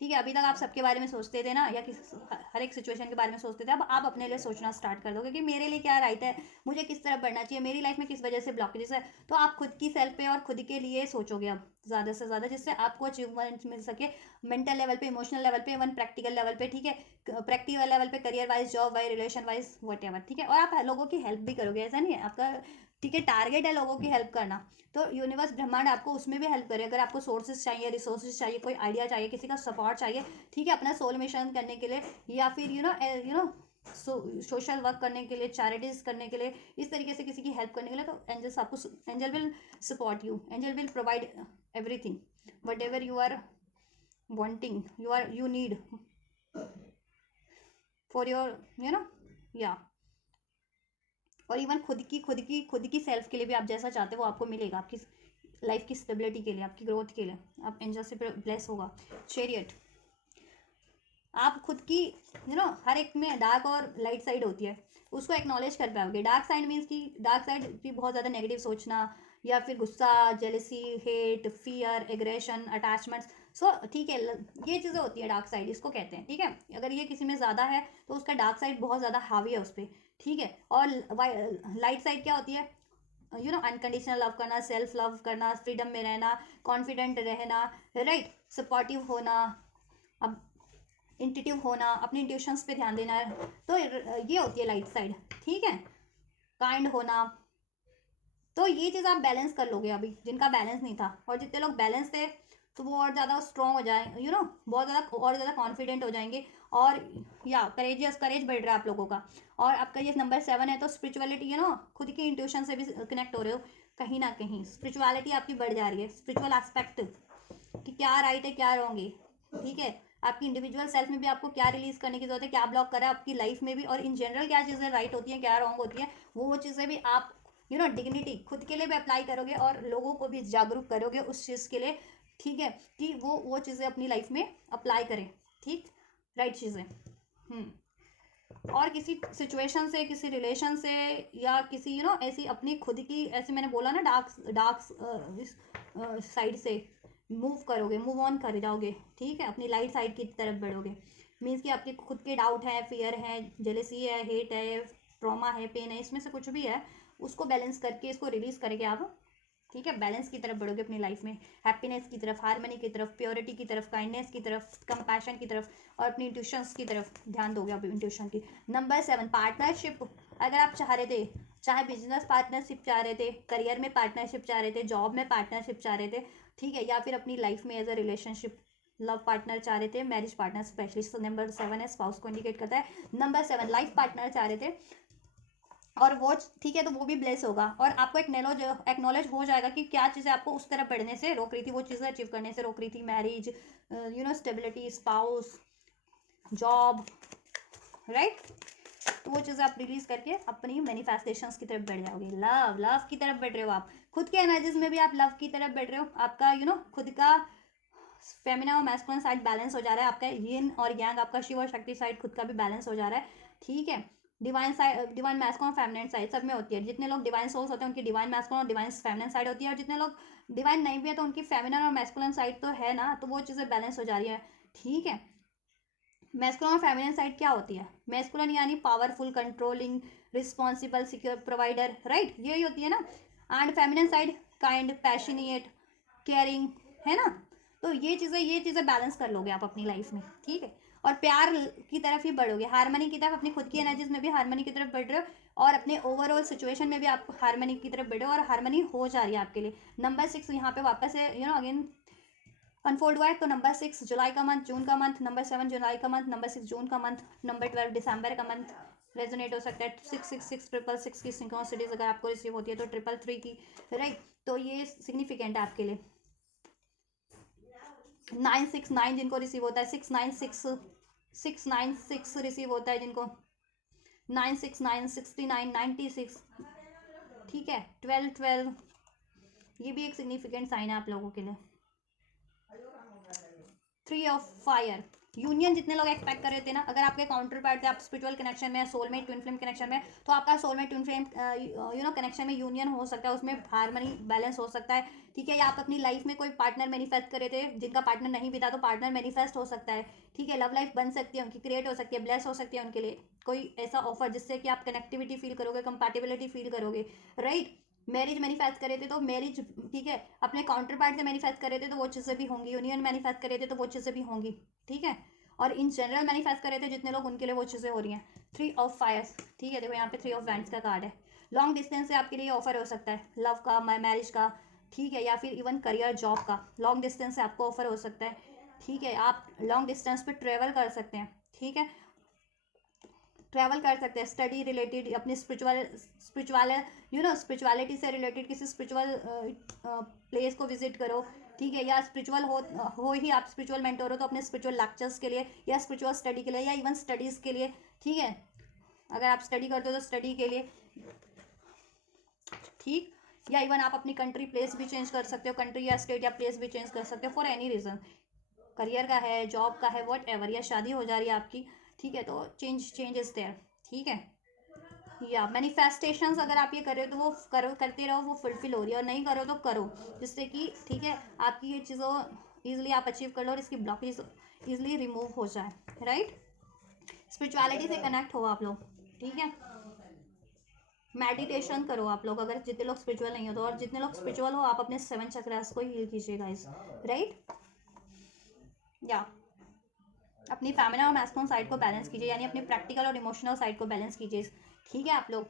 ठीक है। अभी तक आप सबके बारे में सोचते थे ना, या हर एक सिचुएशन के बारे में सोचते थे, अब आप अपने लिए सोचना स्टार्ट कर दोगे कि मेरे लिए क्या राइट है, मुझे किस तरफ बढ़ना चाहिए, मेरी लाइफ में किस वजह से ब्लॉकेजेस है, तो आप खुद की सेल्फ पे और खुद के लिए सोचोगे अब ज़्यादा से ज़्यादा, जिससे आपको अचीवमेंट मिल सके, मेंटल लेवल पे, इमोशनल लेवल पे, इवन प्रैक्टिकल लेवल पे, ठीक है, प्रैक्टिकल लेवल पे, career wise, job wise, relation wise, what ever, ठीक है। और आप लोगों की हेल्प भी करोगे, ऐसा नहीं है आपका, ठीक है, टारगेट है लोगों की हेल्प करना, तो यूनिवर्स ब्रह्मांड आपको उसमें भी हेल्प करे, अगर आपको सोर्सेज चाहिए, रिसोर्सेज चाहिए, कोई आइडिया चाहिए, किसी का सपोर्ट चाहिए, ठीक है, अपना सोल मिशन करने के लिए, या फिर सोशल वर्क करने के लिए, चैरिटीज करने के लिए, इस तरीके से किसी की हेल्प करने के लिए, तो angel will support you, angel will provide everything whatever you are wanting, you need for your या और इवन खुद की सेल्फ के लिए भी आप जैसा चाहते हो वो आपको मिलेगा, आपकी लाइफ की स्टेबिलिटी के लिए, आपकी ग्रोथ के लिए, आप एंजल से ब्लेस होगा। चैरियट, आप खुद की हर एक में डार्क और लाइट साइड होती है, उसको एक्नॉलेज कर पाओगे। डार्क साइड मीन्स कि डार्क साइड भी बहुत ज़्यादा नेगेटिव सोचना, या फिर गुस्सा, jealousy, hate, fear, aggression, attachments, so ठीक है, ये चीज़ें होती है डार्क साइड, इसको कहते हैं, ठीक है। अगर ये किसी में ज़्यादा है तो उसका डार्क साइड बहुत ज़्यादा हावी है उस पर, ठीक है। और लाइट साइड क्या होती है, अनकंडीशनल लव करना, सेल्फ लव करना, फ्रीडम में रहना, कॉन्फिडेंट रहना, राइट, सपोर्टिव होना, अब इंट्यूटिव होना, अपने इंट्यूशंस पे ध्यान देना, तो ये होती है लाइट साइड, ठीक है। काइंड होना, तो ये चीज़ आप बैलेंस कर लोगे अभी, जिनका बैलेंस नहीं था, और जितने लोग बैलेंस थे तो वो और ज़्यादा स्ट्रॉन्ग हो जाए, बहुत ज़्यादा और ज़्यादा कॉन्फिडेंट हो जाएंगे, और या करेज बढ़ रहा है आप लोगों का। और आपका ये नंबर 7 है, तो स्पिरिचुअलिटी खुद की इंट्यूशन से भी कनेक्ट हो रहे हो, कहीं ना कहीं स्पिरिचुअलिटी आपकी बढ़ जा रही है, स्पिरिचुअल एस्पेक्ट कि क्या राइट है क्या रॉन्ग है, ठीक है। आपकी इंडिविजुअल सेल्फ में भी आपको क्या रिलीज करने की जरूरत है, क्या ब्लॉक करा है आपकी लाइफ में भी, और इन जनरल क्या चीज़ें राइट होती हैं, क्या रॉन्ग होती है, वो चीज़ें भी आप डिग्निटी खुद के लिए भी अप्लाई करोगे और लोगों को भी जागरूक करोगे उस चीज़ के लिए, ठीक है, कि वो चीज़ें अपनी लाइफ में अप्लाई करें, ठीक, राइट चीज़ें। और किसी सिचुएशन से, किसी रिलेशन से, या किसी ऐसी अपनी खुद की, ऐसे मैंने बोला ना, डार्क डार्क साइड से मूव करोगे, मूव ऑन कर जाओगे, ठीक है, अपनी लाइट साइड की तरफ बढ़ोगे। मीन्स कि आपके खुद के डाउट है, फियर है, जेलेसी है, हेट है, ट्रॉमा है, पेन है, इसमें से कुछ भी है, उसको बैलेंस करके, इसको रिलीज करके आप, ठीक है, बैलेंस की तरफ बढ़ोगे अपनी लाइफ में, हैप्पीनेस की तरफ, हार्मनी की तरफ, प्योरिटी की तरफ, काइंडनेस की तरफ, कंपैशन की तरफ, और अपनी इंट्यूशंस की तरफ ध्यान दोगे आप, इंट्यूशन की। Number 7, partnership. अगर आप चाह रहे थे, चाहे बिजनेस पार्टनरशिप चाह रहे थे, करियर में पार्टनरशिप चाह रहे थे, जॉब में पार्टनरशिप चाह रहे थे, ठीक है, या फिर अपनी लाइफ में as a relationship love partner चाह रहे थे, मैरिज पार्टनर स्पेशलिस्ट, तो नंबर 7 है, स्पाउस को इंडिकेट करता है। नंबर 7 लाइफ पार्टनर चाह रहे थे और वो, ठीक है, तो वो भी ब्लेस होगा, और आपको एक्नॉलेज हो जाएगा कि क्या चीज़ें आपको उस तरफ बढ़ने से रोक रही थी, वो चीज़ें अचीव करने से रोक रही थी, marriage, stability, spouse, job, right, तो वो चीज़ें आप रिलीज करके अपनी मैनिफेस्टेशंस की तरफ बढ़ जाओगे, लव की तरफ बढ़ रहे हो आप, खुद के एनर्जीज में भी आप लव की तरफ बढ़ रहे हो, आपका खुद का फेमिना और मैस्कुलिन साइड बैलेंस हो जा रहा है, आपका यिन और यांग, आपका शिव और शक्ति साइड खुद का भी बैलेंस हो जा रहा है, ठीक है, डिवाइन साइड, डिवाइन मैस्कुलिन और फेमिनिन साइड सब में होती है, जितने लोग डिवाइन सोल्स होते हैं उनकी डिवाइन मैस्कुलिन और डिवाइन फेमिनिन साइड होती है, और जितने लोग डिवाइन नहीं भी है तो उनकी फेमिनिन और मैस्कुलिन साइड तो है ना, तो वो चीज़ें बैलेंस हो जा रही है, ठीक है। मैस्कुलिन और फेमिनिन साइड क्या होती है? मैस्कुलिन यानी powerful, controlling, responsible, secure, provider, right, यही होती है ना, and feminine side kind, passionate, caring, है ना, तो ये चीज़ें बैलेंस कर लोगे आप अपनी लाइफ में, ठीक है, और प्यार की तरफ ही बढ़ोगे, हारमनी की तरफ, अपनी खुद की एनर्जीज में भी हारमनी की तरफ बढ़ रहे हो, और अपने ओवरऑल सिचुएशन में भी आप हारमनी की तरफ बढ़ रहे हो, और हारमनी हो जा रही है आपके लिए। नंबर 6 यहाँ पे वापस है, अगेन अनफोल्ड हुआ है, तो नंबर 6 जुलाई का मंथ, जून का मंथ, नंबर 7 जुलाई का मंथ, नंबर 6 जून का मंथ, नंबर 12 दिसंबर का मंथ रेजोनेट हो सकता है। 666 666 की सिंक्रोनिसिटीज अगर आपको रिसीव होती है तो 333 की, राइट, तो ये सिग्निफिकेंट है आपके लिए। 969 जिनको रिसीव होता है, 696 रिसीव होता है जिनको, 969 69 96, ठीक है, 12 ये भी एक सिग्निफिकेंट साइन है आप लोगों के लिए। 3 ऑफ फायर, यूनियन जितने लोग एक्सपेक्ट कर रहे थे ना, अगर आपके काउंटर पार्ट थे, आप स्पिरिचुअल कनेक्शन में, सोलमेट ट्विन फ्लेम कनेक्शन में, तो आपका सोलमेट ट्विन फ्लेम कनेक्शन में यूनियन हो सकता है, उसमें हार्मनी बैलेंस हो सकता है, ठीक है, या आप अपनी लाइफ में कोई पार्टनर मैनिफेस्ट कर रहे थे, जिनका पार्टनर नहीं भी था तो पार्टनर मैनिफेस्ट हो सकता है, ठीक है, लव लाइफ बन सकती है उनकी, क्रिएट हो सकती है, ब्लेस हो सकती है उनके लिए कोई ऐसा ऑफर जिससे कि आप कनेक्टिविटी फील करोगे, कंपैटिबिलिटी फील करोगे, राइट। मैरिज मैनिफेस्ट कर रहे थे तो मैरिज, ठीक है, अपने काउंटर पार्ट से मैनिफेस्ट कर रहे थे तो वो चीज़ें भी होंगी, यूनियन मैनिफेस्ट कर रहे थे तो वो चीज़ें भी होंगी, ठीक है, और इन जनरल मैनिफेस्ट कर रहे थे जितने लोग, उनके लिए वो चीज़ें हो रही हैं। 3 ऑफ फायर्स, ठीक है, देखो यहाँ पे 3 ऑफ वैंड्स का कार्ड है, लॉन्ग डिस्टेंस से आपके लिए ऑफर हो सकता है, लव का, मैरिज का, ठीक है, या फिर इवन करियर जॉब का, लॉन्ग डिस्टेंस से आपको ऑफर हो सकता है, ठीक है, आप लॉन्ग डिस्टेंस पे ट्रेवल कर सकते हैं, ठीक है, ट्रैवल कर सकते हैं, स्टडी रिलेटेड, अपनी स्पिरिचुअलिटी से रिलेटेड किसी स्पिरिचुअल प्लेस को विजिट करो, ठीक है, या स्पिरिचुअल हो ही आप स्पिरिचुअल मेंटोर हो तो अपने स्पिरिचुअल लेक्चर्स के लिए, या स्पिरिचुअल स्टडी के लिए, या इवन स्टडीज़ के लिए, ठीक है, अगर आप स्टडी करते हो तो स्टडी के लिए, ठीक, या इवन आप अपनी कंट्री प्लेस भी चेंज कर सकते हो, कंट्री या स्टेट या प्लेस भी चेंज कर सकते हो फॉर एनी रीज़न, करियर का है, जॉब का है, वट एवर, या शादी हो जा रही है आपकी, ठीक है, तो चेंजेस देयर, ठीक है, या मैनिफेस्टेशंस अगर आप ये कर रहे हो तो वो करो, करते रहो, वो फुलफिल हो रही है, और नहीं करो तो करो, जिससे कि, ठीक है, आपकी ये चीज़ों ईजिली आप अचीव कर लो और इसकी ब्लॉकेज ईजिली रिमूव हो जाए, राइट, स्पिरिचुअलिटी से कनेक्ट हो आप लोग, ठीक है, मेडिटेशन करो आप लोग, अगर जितने लोग स्पिरिचुअल नहीं हो तो, और जितने लोग स्पिरिचुअल हो आप अपने 7 चक्रास को हील कीजिए गाइस, राइट, या अपनी फेमिनिन और मैस्कुलिन साइड को बैलेंस कीजिए, यानी अपनी प्रैक्टिकल और इमोशनल साइड को बैलेंस कीजिए, ठीक है आप लोग,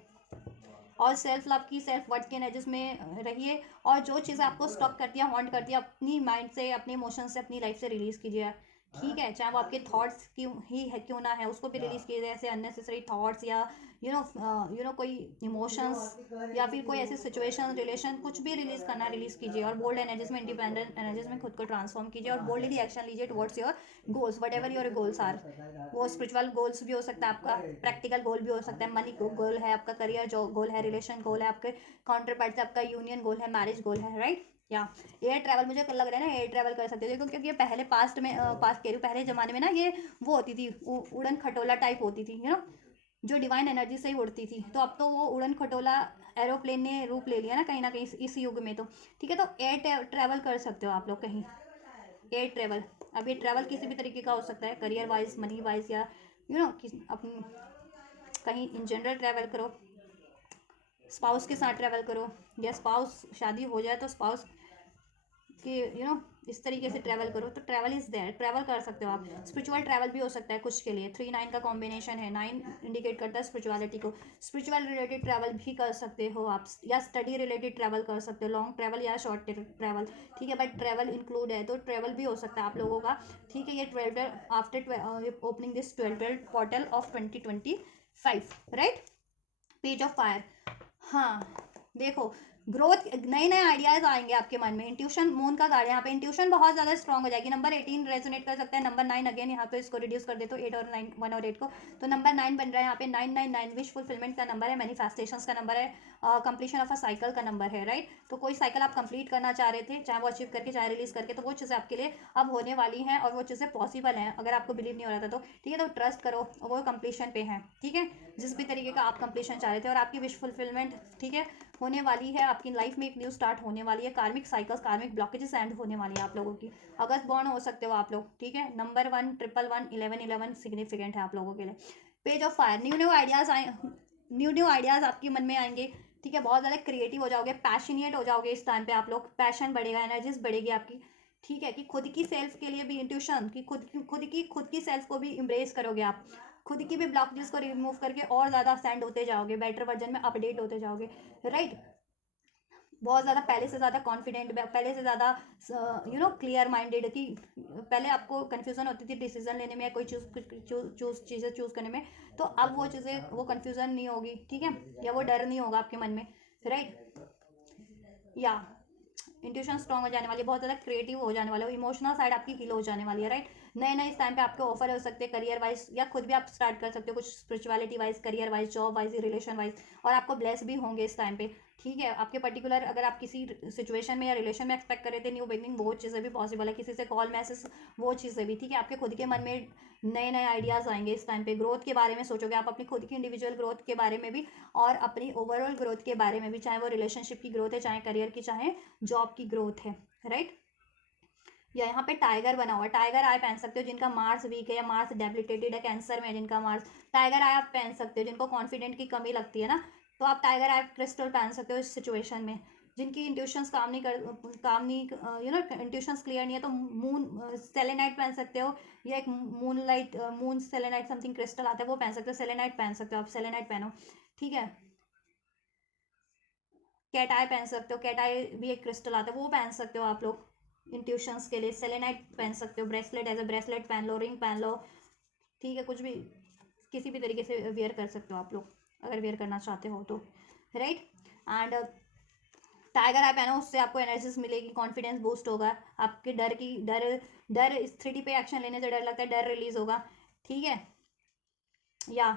और सेल्फ लव की, सेल्फ वर्थ के एनर्जीज में रहिए, और जो चीज़ें आपको स्टॉप करती है, हॉन्ट करती है, अपनी माइंड से, अपने इमोशन से, अपनी लाइफ से रिलीज़ कीजिए, ठीक है, चाहे वो आपके थॉट्स क्यों ही है, क्यों ना है, उसको भी रिलीज़ कीजिए, जैसे अननेसेसरी थॉट्स या कोई इमोशंस या फिर कोई ऐसी सिचुएशन रिलेशन कुछ भी रिलीज कीजिए। और बोल्ड एनर्जीज में, इंडिपेंडेंट एनर्जीज में खुद को ट्रांसफॉर्म कीजिए और बोल्डली एक्शन लीजिए towards your goals, whatever your goals are. वो स्पिरिचुअल गोल्स भी हो सकता है आपका, प्रैक्टिकल गोल भी हो सकता है, मनी गोल है आपका, करियर जो गोल है, रिलेशन गोल है आपके, काउंटर पार्ट से आपका यूनियन गोल है, मैरिज गोल है, राइट। या एयर ट्रैवल, मुझे लग रहा है ना एयर ट्रैवल कर सकते हो, देखो क्योंकि ये पहले पास्ट में पास्ट कह रही हूँ, पहले ज़माने में ना ये वो होती थी, उड़न खटोला टाइप होती थी, जो डिवाइन एनर्जी से ही उड़ती थी। तो अब तो वो उड़न खटोला एरोप्लेन ने रूप ले लिया ना कहीं इस युग में। तो ठीक है, तो एयर ट्रैवल कर सकते हो आप लोग कहीं, एयर ट्रैवल। अब ये ट्रैवल किसी भी तरीके का हो सकता है, करियर वाइज, मनी वाइज, या अपनी कहीं इन जनरल ट्रैवल करो, स्पाउस के साथ ट्रैवल करो, या स्पाउस शादी हो जाए तो स्पाउस कि इस तरीके से ट्रैवल करो। तो ट्रैवल इज़ देयर, ट्रैवल कर सकते हो आप। स्पिरिचुअल ट्रैवल भी हो सकता है कुछ के लिए, 3-9 का कॉम्बिनेशन है, 9 इंडिकेट करता है स्पिरिचुअलिटी को। स्पिरिचुअल रिलेटेड ट्रैवल भी कर सकते हो आप, या स्टडी रिलेटेड ट्रैवल कर सकते हो, लॉन्ग ट्रैवल या शॉर्ट ट्रैवल, ठीक है। बट ट्रैवल इंक्लूड है, तो ट्रैवल भी हो सकता है आप लोगों का, ठीक है। ये 12 after opening this 12 portal of 2025, right. Page of fire. हाँ, देखो ग्रोथ, नए नए आइडियाज आएंगे आपके मन में। इंट्यूशन मून का कार्ड, यहाँ पे इंट्यूशन बहुत ज़्यादा स्ट्रॉन्ग हो जाएगी। नंबर 18 रेजोनेट कर सकता है, नंबर 9 अगेन यहाँ पे इसको रिड्यूस कर दे तो 8 और 9, 1 और 8 को, तो नंबर 9 बन रहा है यहाँ पे। 999 विश फुलफिलमेंट का नंबर है, मैनिफेस्टेशंस का नंबर है, कंप्लीशन ऑफ अ साइकिल का नंबर है, राइट। तो कोई साइकिल आप कंप्लीट करना चाह रहे थे, चाहे वो अचीव करके चाहे रिलीज करके, तो वो चीज़ें आपके लिए अब होने वाली हैं और वो चीज़ें पॉसिबल हैं। अगर आपको बिलीव नहीं हो रहा था तो ठीक है, तो ट्रस्ट करो, वो कंप्लीशन पे है, ठीक है। जिस भी तरीके का आप कंप्लीशन चाह रहे थे, और आपकी विश फुलफिलमेंट, ठीक है, होने वाली है। आपकी लाइफ में एक न्यू स्टार्ट होने वाली है, कार्मिक साइकिल्स, कार्मिक ब्लॉकेजेस एंड होने वाली है आप लोगों की। अगस्त बॉर्न हो सकते हो आप लोग, ठीक है। नंबर 1, 111, 1111 सिग्निफिकेंट है आप लोगों के लिए। Page of fire, new ideas आए, न्यू आइडियाज आपके मन में आएंगे, ठीक है। बहुत ज़्यादा क्रिएटिव हो जाओगे, पैशनेट हो जाओगे इस टाइम पे आप लोग, पैशन बढ़ेगा, एनर्जीज बढ़ेगी आपकी, ठीक है। कि खुद की सेल्फ के लिए भी इंट्यूशन, कि खुद की सेल्फ को भी इम्ब्रेस करोगे आप, खुद की भी ब्लॉकेजेस को रिमूव करके और ज़्यादा स्टैंड होते जाओगे, बेटर वर्जन में अपडेट होते जाओगे, राइट। बहुत ज़्यादा पहले से ज़्यादा कॉन्फिडेंट, पहले से ज़्यादा क्लियर माइंडेड, कि पहले आपको कन्फ्यूज़न होती थी डिसीजन लेने में, कोई चीज़ें चूज़ करने में, तो अब वो चीज़ें, वो कन्फ्यूज़न नहीं होगी, ठीक है, या वो डर नहीं होगा आपके मन में, राइट। या इंट्यूशन स्ट्रॉन्ग हो जाने वाली है, बहुत ज़्यादा क्रिएटिव हो जाने वाले हो, इमोशनल साइड आपकी हील हो जाने वाली है, राइट। नए नए इस टाइम पे आपके ऑफर हो सकते हैं करियर वाइज, या खुद भी आप स्टार्ट कर सकते हो कुछ spirituality wise, career wise, job wise, relation wise, और आपको ब्लेस भी होंगे इस टाइम पे, ठीक है। आपके पर्टिकुलर अगर आप किसी सिचुएशन में या रिलेशन में एक्सपेक्ट कर रहे थे न्यू बिगनिंग, वो चीज़ें भी पॉसिबल है, किसी से कॉल मैसेज, वो चीज़ें भी, ठीक है। आपके खुद के मन में नए नए आइडियाज़ आएंगे इस टाइम पे, ग्रोथ के बारे में सोचोगे आप, अपनी खुद की इंडिविजुअल ग्रोथ के बारे में भी, और अपनी ओवरऑल ग्रोथ के बारे में भी, चाहे वो रिलेशनशिप की ग्रोथ है, चाहे करियर की, चाहे जॉब की ग्रोथ है, राइट। या यहाँ पे टाइगर बना हुआ, टाइगर आई पहन सकते हो जिनका मार्स वीक है या मार्स डेबिलिटेटेड है, कैंसर में जिनका मार्स, टाइगर आई आप पहन सकते हो। जिनको कॉन्फिडेंट की कमी लगती है ना, तो आप टाइगर आई क्रिस्टल पहन सकते हो इस सिचुएशन में। जिनकी इंट्यूशंस काम नहीं इंट्यूशंस क्लियर नहीं है, तो मून सेलेनाइट पहन सकते हो, या एक मून सेलेनाइट समथिंग क्रिस्टल आता है, वो पहन सकते हो। सेलेनाइट पहन सकते हो आप, सेलेनाइट पहनो, ठीक है। कैट आई पहन सकते हो, कैट आई भी एक क्रिस्टल आता है, वो पहन सकते हो आप लोग इंट्यूशंस के लिए। सेलेनाइट पहन सकते हो, ब्रेसलेट एज ए ब्रेसलेट पहन लो, रिंग पहन लो, ठीक है। कुछ भी किसी भी तरीके से वेयर कर सकते हो आप लोग, अगर वेयर करना चाहते हो तो, राइट। एंड टाइगर आई पहनो, उससे आपको एनर्जीज मिलेगी, कॉन्फिडेंस बूस्ट होगा, आपके डर इस 3D पे एक्शन लेने से डर लगता है, डर रिलीज होगा, ठीक है। या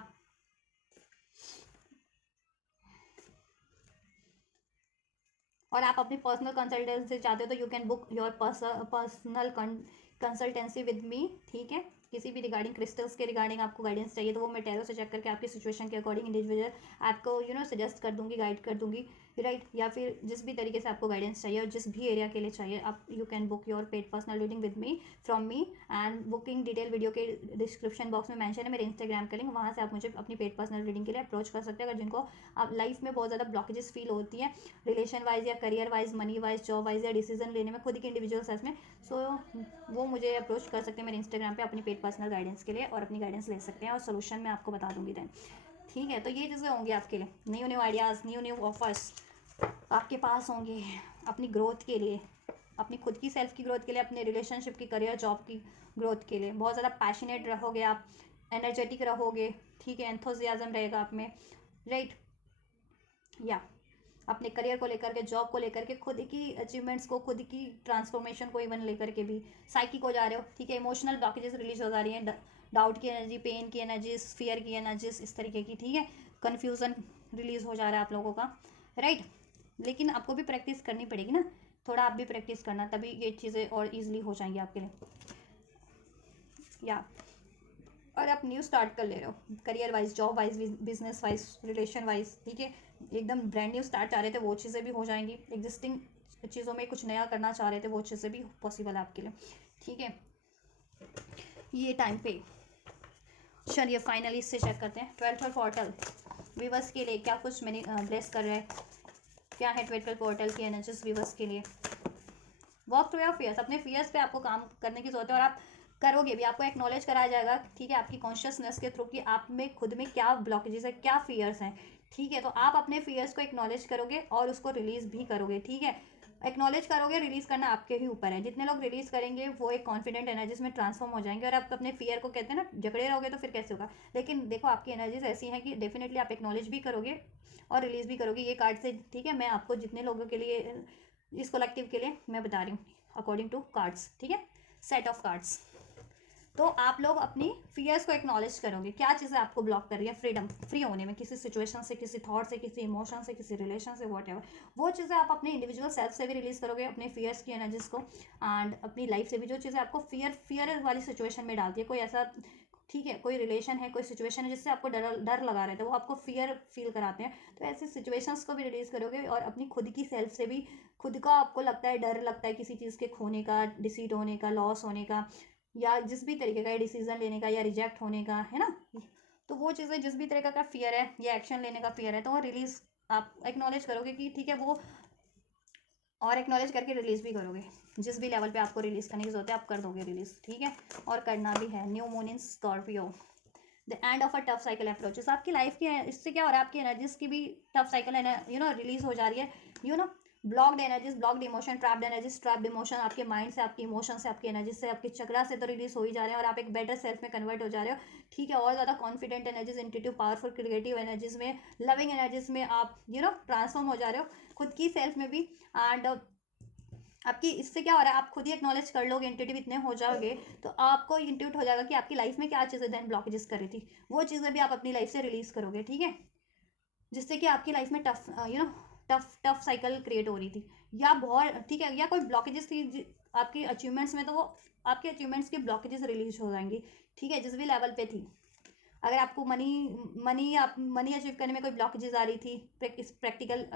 और आप अपनी पर्सनल कंसल्टेंसी चाहते हो तो you can book your personal consultancy with me, ठीक है। किसी भी रिगार्डिंग क्रिस्टल्स के रिगार्डिंग आपको गाइडेंस चाहिए तो वो मैं टैरो से चेक करके आपकी सिचुएशन के अकॉर्डिंग इंडिविजुअल आपको सजेस्ट कर दूंगी, गाइड कर दूंगी, राइट। या फिर जिस भी तरीके से आपको गाइडेंस चाहिए और जिस भी एरिया के लिए चाहिए, आप you can book your paid personal reading with me from me. And booking detail video के डिस्क्रिप्शन बॉक्स में मेंशन है, मेरे इंस्टाग्राम का लिंक, वहाँ से आप मुझे अपनी पेड पर्सनल रीडिंग के लिए अप्रोच कर सकते हैं। अगर जिनको आप लाइफ में बहुत ज़्यादा ब्लॉकेजेस फील होती हैं रिलेशन वाइज या career wise, money wise, job wise, या डिसीजन लेने में खुद के इंडिविजुअल सेल्फ में, सो वो मुझे अप्रोच कर सकते हैं मेरे इंस्टाग्राम पे अपनी पेड पर्सनल गाइडेंस के लिए, और अपनी गाइडेंस ले सकते हैं और सोल्यूशन मैं आपको बता दूंगी देन, ठीक है। तो ये चीज़ें होंगी आपके लिए, न्यू आइडियाज़, न्यू ऑफर्स आपके पास होंगे अपनी ग्रोथ के लिए, अपनी खुद की सेल्फ की ग्रोथ के लिए, अपने रिलेशनशिप की, करियर, जॉब की ग्रोथ के लिए। बहुत ज़्यादा पैशनेट रहोगे आप, एनर्जेटिक रहोगे, ठीक है। एंथुसियाज्म रहेगा आप में, राइट। या अपने करियर को लेकर के, जॉब को लेकर के, खुद की अचीवमेंट्स को, खुद की ट्रांसफॉर्मेशन को इवन लेकर के भी साइकिक हो जा रहे हो, ठीक है। इमोशनल ब्लॉकेजेस रिलीज हो जा रही हैं, डाउट की एनर्जी, पेन की एनर्जीज, फियर की एनर्जीज, इस तरीके की, ठीक है। कन्फ्यूज़न रिलीज हो जा रहा है आप लोगों का, राइट। लेकिन आपको भी प्रैक्टिस करनी पड़ेगी ना, थोड़ा आप भी प्रैक्टिस करना, तभी ये चीज़ें और ईजिली हो जाएंगी आपके लिए। या और आप न्यू स्टार्ट कर ले रहे हो, career wise, job wise, business wise, relation wise, ठीक है। एकदम ब्रांड न्यू स्टार्ट चाह रहे थे, वो चीज़ें भी हो जाएंगी। एग्जिस्टिंग चीज़ों में कुछ नया करना चाह रहे थे, वो चीज़ें भी पॉसिबल है आपके लिए, ठीक है। ये टाइम पे चलिए फाइनली इससे चेक करते हैं 12th पोर्टल वीवर्स के लिए क्या कुछ मैंने ब्लेस कर रहा है, क्या है 12th पोर्टल की एनर्जीज वीवर्स के लिए। वर्क थ्रू योर फियर्स, अपने फियर्स पे आपको काम करने की जरूरत है, और आप करोगे भी। आपको एक्नॉलेज कराया जाएगा, ठीक है, आपकी कॉन्शियसनेस के थ्रू कि आप में खुद में क्या ब्लॉकेजेस है, क्या फियर्स हैं, ठीक है। तो आप अपने फियर्स को एक्नॉलेज करोगे और उसको रिलीज भी करोगे, ठीक है। एक्नॉलेज करोगे, रिलीज करना आपके ही ऊपर है। जितने लोग रिलीज करेंगे वो एक कॉन्फिडेंट एनर्जीज में ट्रांसफॉर्म हो जाएंगे। और आप अपने फियर को, कहते हैं ना, जकड़े रहोगे तो फिर कैसे होगा। लेकिन देखो आपकी एनर्जीज ऐसी हैं कि डेफिनेटली आप एक्नॉलेज भी करोगे और रिलीज भी करोगे ये कार्ड से, ठीक है। मैं आपको जितने लोगों के लिए, इस कलेक्टिव के लिए मैं बता रही हूँ अकॉर्डिंग टू कार्ड्स, ठीक है, सेट ऑफ कार्ड्स। तो आप लोग अपनी फियर्स को एक्नॉलेज करोगे, क्या चीज़ें आपको ब्लॉक कर रही है फ्रीडम, फ्री होने में, किसी सिचुएशन से, किसी थॉट से, किसी इमोशन से, किसी रिलेशन से, वॉट एवर। वो चीज़ें आप अपने इंडिविजुअल सेल्फ से भी रिलीज करोगे, अपने फियर्स की एनर्जीज को, एंड अपनी लाइफ से भी जो चीज़ें आपको फियर वाली सिचुएशन में डालती है, कोई ऐसा, ठीक है, कोई रिलेशन है, कोई सिचुएशन है जिससे आपको डर डर लगा रहता है, वो आपको फियर फील कराते हैं, तो ऐसी सिचुएशंस को भी रिलीज करोगे। और अपनी खुद की सेल्फ से भी, खुद का आपको लगता है, डर लगता है किसी चीज़ के खोने का, डिसीट होने का, लॉस होने का, या जिस भी तरीके का डिसीजन लेने का या रिजेक्ट होने का, है ना। तो वो चीज़ें, जिस भी तरीके का फियर है या एक्शन लेने का फियर है, तो वो रिलीज आप एक्नॉलेज करोगे कि ठीक है वो, और एक्नॉलेज करके रिलीज भी करोगे। जिस भी लेवल पे आपको रिलीज करने की जरूरत है आप कर दोगे रिलीज, ठीक है। और करना भी है। New moon in Scorpio, the end of a tough cycle approaches. आपकी लाइफ की, इससे क्या हो रहा है, आपकी एनर्जीज की भी टफ साइकिल है, रिलीज हो जा रही है, blocked energies, blocked emotion, trapped energies, trapped emotion, आपके माइंड से, आपके इमोशन से, आपकी एनर्जी से, आपके चक्रा से तो रिलीज हो ही जा रहे हैं, और आप एक बेटर सेल्फ में कन्वर्ट हो जा रहे हो, ठीक है। और ज़्यादा confident energies, intuitive, powerful, creative energies में, लविंग एनर्जीज में आप ट्रांसफॉर्म हो जा रहे हो, खुद की सेल्फ में भी। एंड आपकी इससे क्या हो रहा है, आप खुद ही एक्नॉलेज कर लोगे, इंट्यूटिव इतने हो जाओगे, तो आपको इंट्यूट हो जाएगा कि आपकी लाइफ में क्या चीज़ें देन ब्लॉकेजेस कर रही थी, वो चीज़ें भी आप अपनी लाइफ से रिलीज करोगे, ठीक है। जिससे कि आपकी लाइफ में टफ टफ साइकिल क्रिएट हो रही थी, या बहुत, ठीक है, या कोई ब्लॉकेजेस थी आपकी अचीवमेंट्स में, तो वो आपके अचीवमेंट्स के ब्लॉकेजेस रिलीज हो जाएंगी, ठीक है, जिस भी लेवल पे थी। अगर आपको मनी अचीव करने में कोई ब्लॉकेजेस आ रही थी, प्रैक्टिकल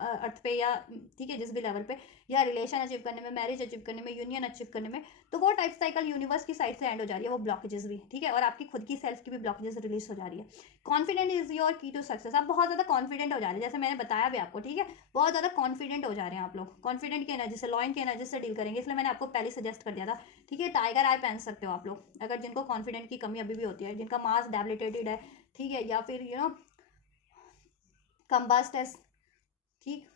अर्थ पे, या ठीक है, जिस भी लेवल पे, या रिलेशन अचीव करने में, मैरिज अचीव करने में, यूनियन अचीव करने में, तो वो टाइप साइकिल यूनिवर्स की साइड से एंड हो जा रही है, वो ब्लॉकेजेस भी, ठीक है। और आपकी खुद की सेल्फ की भी ब्लॉकेजेस रिलीज हो जा रही है। कॉन्फिडेंट इज योर की टू सक्सेस, आप बहुत ज़्यादा कॉन्फिडेंट हो जा रहे हैं, जैसे मैंने बताया भी आपको, ठीक है। बहुत ज़्यादा कॉन्फिडेंट हो जा रहे हैं आप लोग, कॉन्फिडेंट की एनर्जी से, लॉइन की एनर्जी से डील करेंगे, इसलिए मैंने आपको पहले सजेस्ट कर दिया था, ठीक है। टाइगर आई पहन सकते हो आप लोग, अगर जिनको कॉन्फिडेंट की कमी अभी भी होती है, जिनका मास डेबिलिटेटेड है, ठीक है, या फिर कंबास्ट है, ठीक,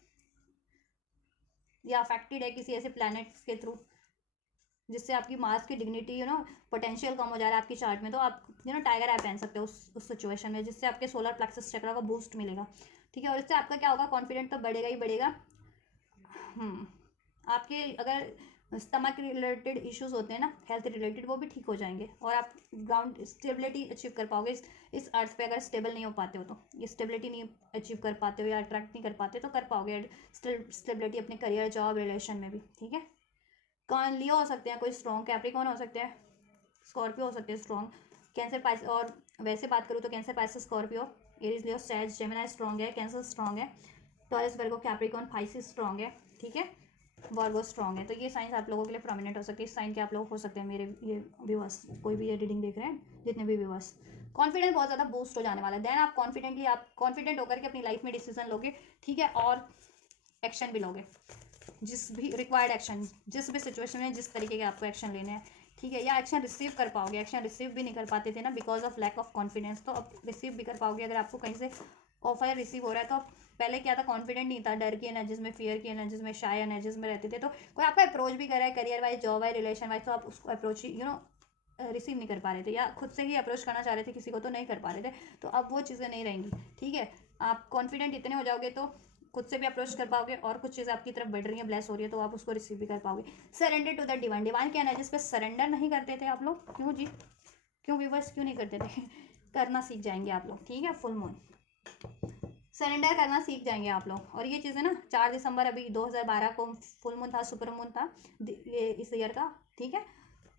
या अफेक्टेड है किसी ऐसे प्लैनेट्स के थ्रू जिससे आपकी मार्स की डिग्निटी, पोटेंशियल कम हो जा रहा है आपकी चार्ट में, तो आप टाइगर ऐप पहन सकते हो उस सिचुएशन में, जिससे आपके सोलर प्लेक्सस चक्र का बूस्ट मिलेगा, ठीक है। और इससे आपका क्या होगा, कॉन्फिडेंट तो बढ़ेगा ही बढ़ेगा। आपके अगर स्टमक रिलेटेड इश्यूज होते हैं ना, हेल्थ रिलेटेड, वो भी ठीक हो जाएंगे, और आप ग्राउंड स्टेबिलिटी अचीव कर पाओगे। इस अर्थ पे अगर स्टेबल नहीं हो पाते हो, तो ये स्टेबिलिटी नहीं अचीव कर पाते हो या अट्रैक्ट नहीं कर पाते, तो कर पाओगे स्टेबिलिटी अपने करियर, जॉब, रिलेशन में भी, ठीक है। कौन लियो हो सकते हैं, कोई स्ट्रॉन्ग, कैप्रिकॉर्न हो सकते हैं, स्कॉर्पियो हो सकते हैं स्ट्रॉन्ग, कैंसर पाइस, और वैसे बात करूँ तो कैंसर, पाइसेस, स्कॉर्पियो, एरीज, लियो, सैज, जेमिनी स्ट्रॉन्ग है, कैंसर स्ट्रॉन्ग है, टॉरस, वर्गो, कैप्रिकॉर्न, पाइसेस स्ट्रॉन्ग है, ठीक है, वर्गो स्ट्रॉन्ग है। तो ये साइंस आप लोगों के लिए प्रोमिनेंट हो सकती है। इस साइन के आप लोग हो सकते हैं मेरे ये व्यूअर्स, कोई भी ये रीडिंग देख रहे हैं, जितने भी व्यूअर्स, कॉन्फिडेंस बहुत ज़्यादा बूस्ट हो जाने वाला है। देन आप कॉन्फिडेंट होकर के अपनी लाइफ में डिसीजन लोगे, ठीक है, और एक्शन भी लोगे, जिस भी रिक्वायर्ड एक्शन, जिस भी सिचुएशन में जिस तरीके के आपको एक्शन लेने हैं, ठीक है, या एक्शन रिसीव कर पाओगे। एक्शन रिसीव भी नहीं कर पाते थे ना because of lack of confidence, तो अब रिसीव भी कर पाओगे। अगर आपको कहीं से ऑफर रिसीव हो रहा है, तो पहले क्या था, कॉन्फिडेंट नहीं था, डर की एनर्जीज में, फियर की एनर्जीज में, शाय एनर्जीज में रहते थे, तो कोई आपको अप्रोच भी कर रहा है career wise, job wise, relation wise, तो आप उसको अप्रोच रिसीव नहीं कर पा रहे थे, या खुद से ही अप्रोच करना चाह रहे थे किसी को तो नहीं कर पा रहे थे, तो अब वो चीज़ें नहीं रहेंगी। ठीक है, आप कॉन्फिडेंट इतने हो जाओगे तो खुद से भी अप्रोच कर पाओगे, और कुछ चीज़ें आपकी तरफ बढ़ रही हैं, ब्लेस हो रही है, तो आप उसको रिसीव भी कर पाओगे। Surrender to the divine, divine के एनर्जीज पे सरेंडर नहीं करते थे आप लोग, क्यों जी, क्यों व्यूवर्स क्यों नहीं करते थे? करना सीख जाएंगे आप लोग। ठीक है, फुल मून सरेंडर करना सीख जाएंगे आप लोग। और ये चीज़ें ना 4 दिसंबर अभी 2012 को फुल मून था, सुपर मून था ये इस ईयर का। ठीक है,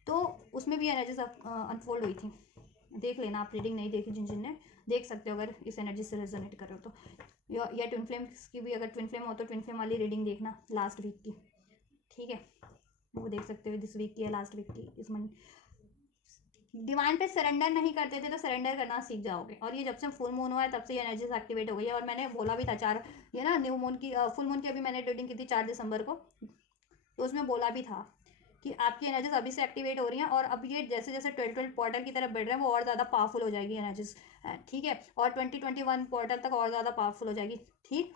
तो उसमें भी एनर्जीज अनफोल्ड हुई थी, देख लेना, आप रीडिंग नहीं देखी जिन जिन ने, देख सकते हो अगर इस एनर्जी से रेजोनेट कर रहे हो तो। या ट्विन फ्लेम्स की भी, अगर ट्विन फ्लेम हो तो ट्विन फ्लेम वाली रीडिंग देखना लास्ट वीक की। ठीक है, वो देख सकते हो, दिस वीक की है, लास्ट वीक की, इस मंथ। डिवाइन पे सरेंडर नहीं करते थे तो सरेंडर करना सीख जाओगे। और ये जब से फुल मून हुआ है तब से ये एनर्जीज एक्टिवेट हो गई है। और मैंने बोला भी था 4, ये ना न्यू मून की, फुल मून की अभी मैंने रीडिंग की थी 4 दिसंबर को, तो उसमें बोला भी था कि आपकी एनर्जीज अभी से एक्टिवेट हो रही हैं, और अब ये जैसे जैसे 12 पोर्टल की तरफ बढ़ रहे हैं वो और ज़्यादा पावरफुल हो जाएगी एनर्जीज। ठीक है, और 2021 पोर्टल तक और ज़्यादा पावरफुल हो जाएगी। ठीक,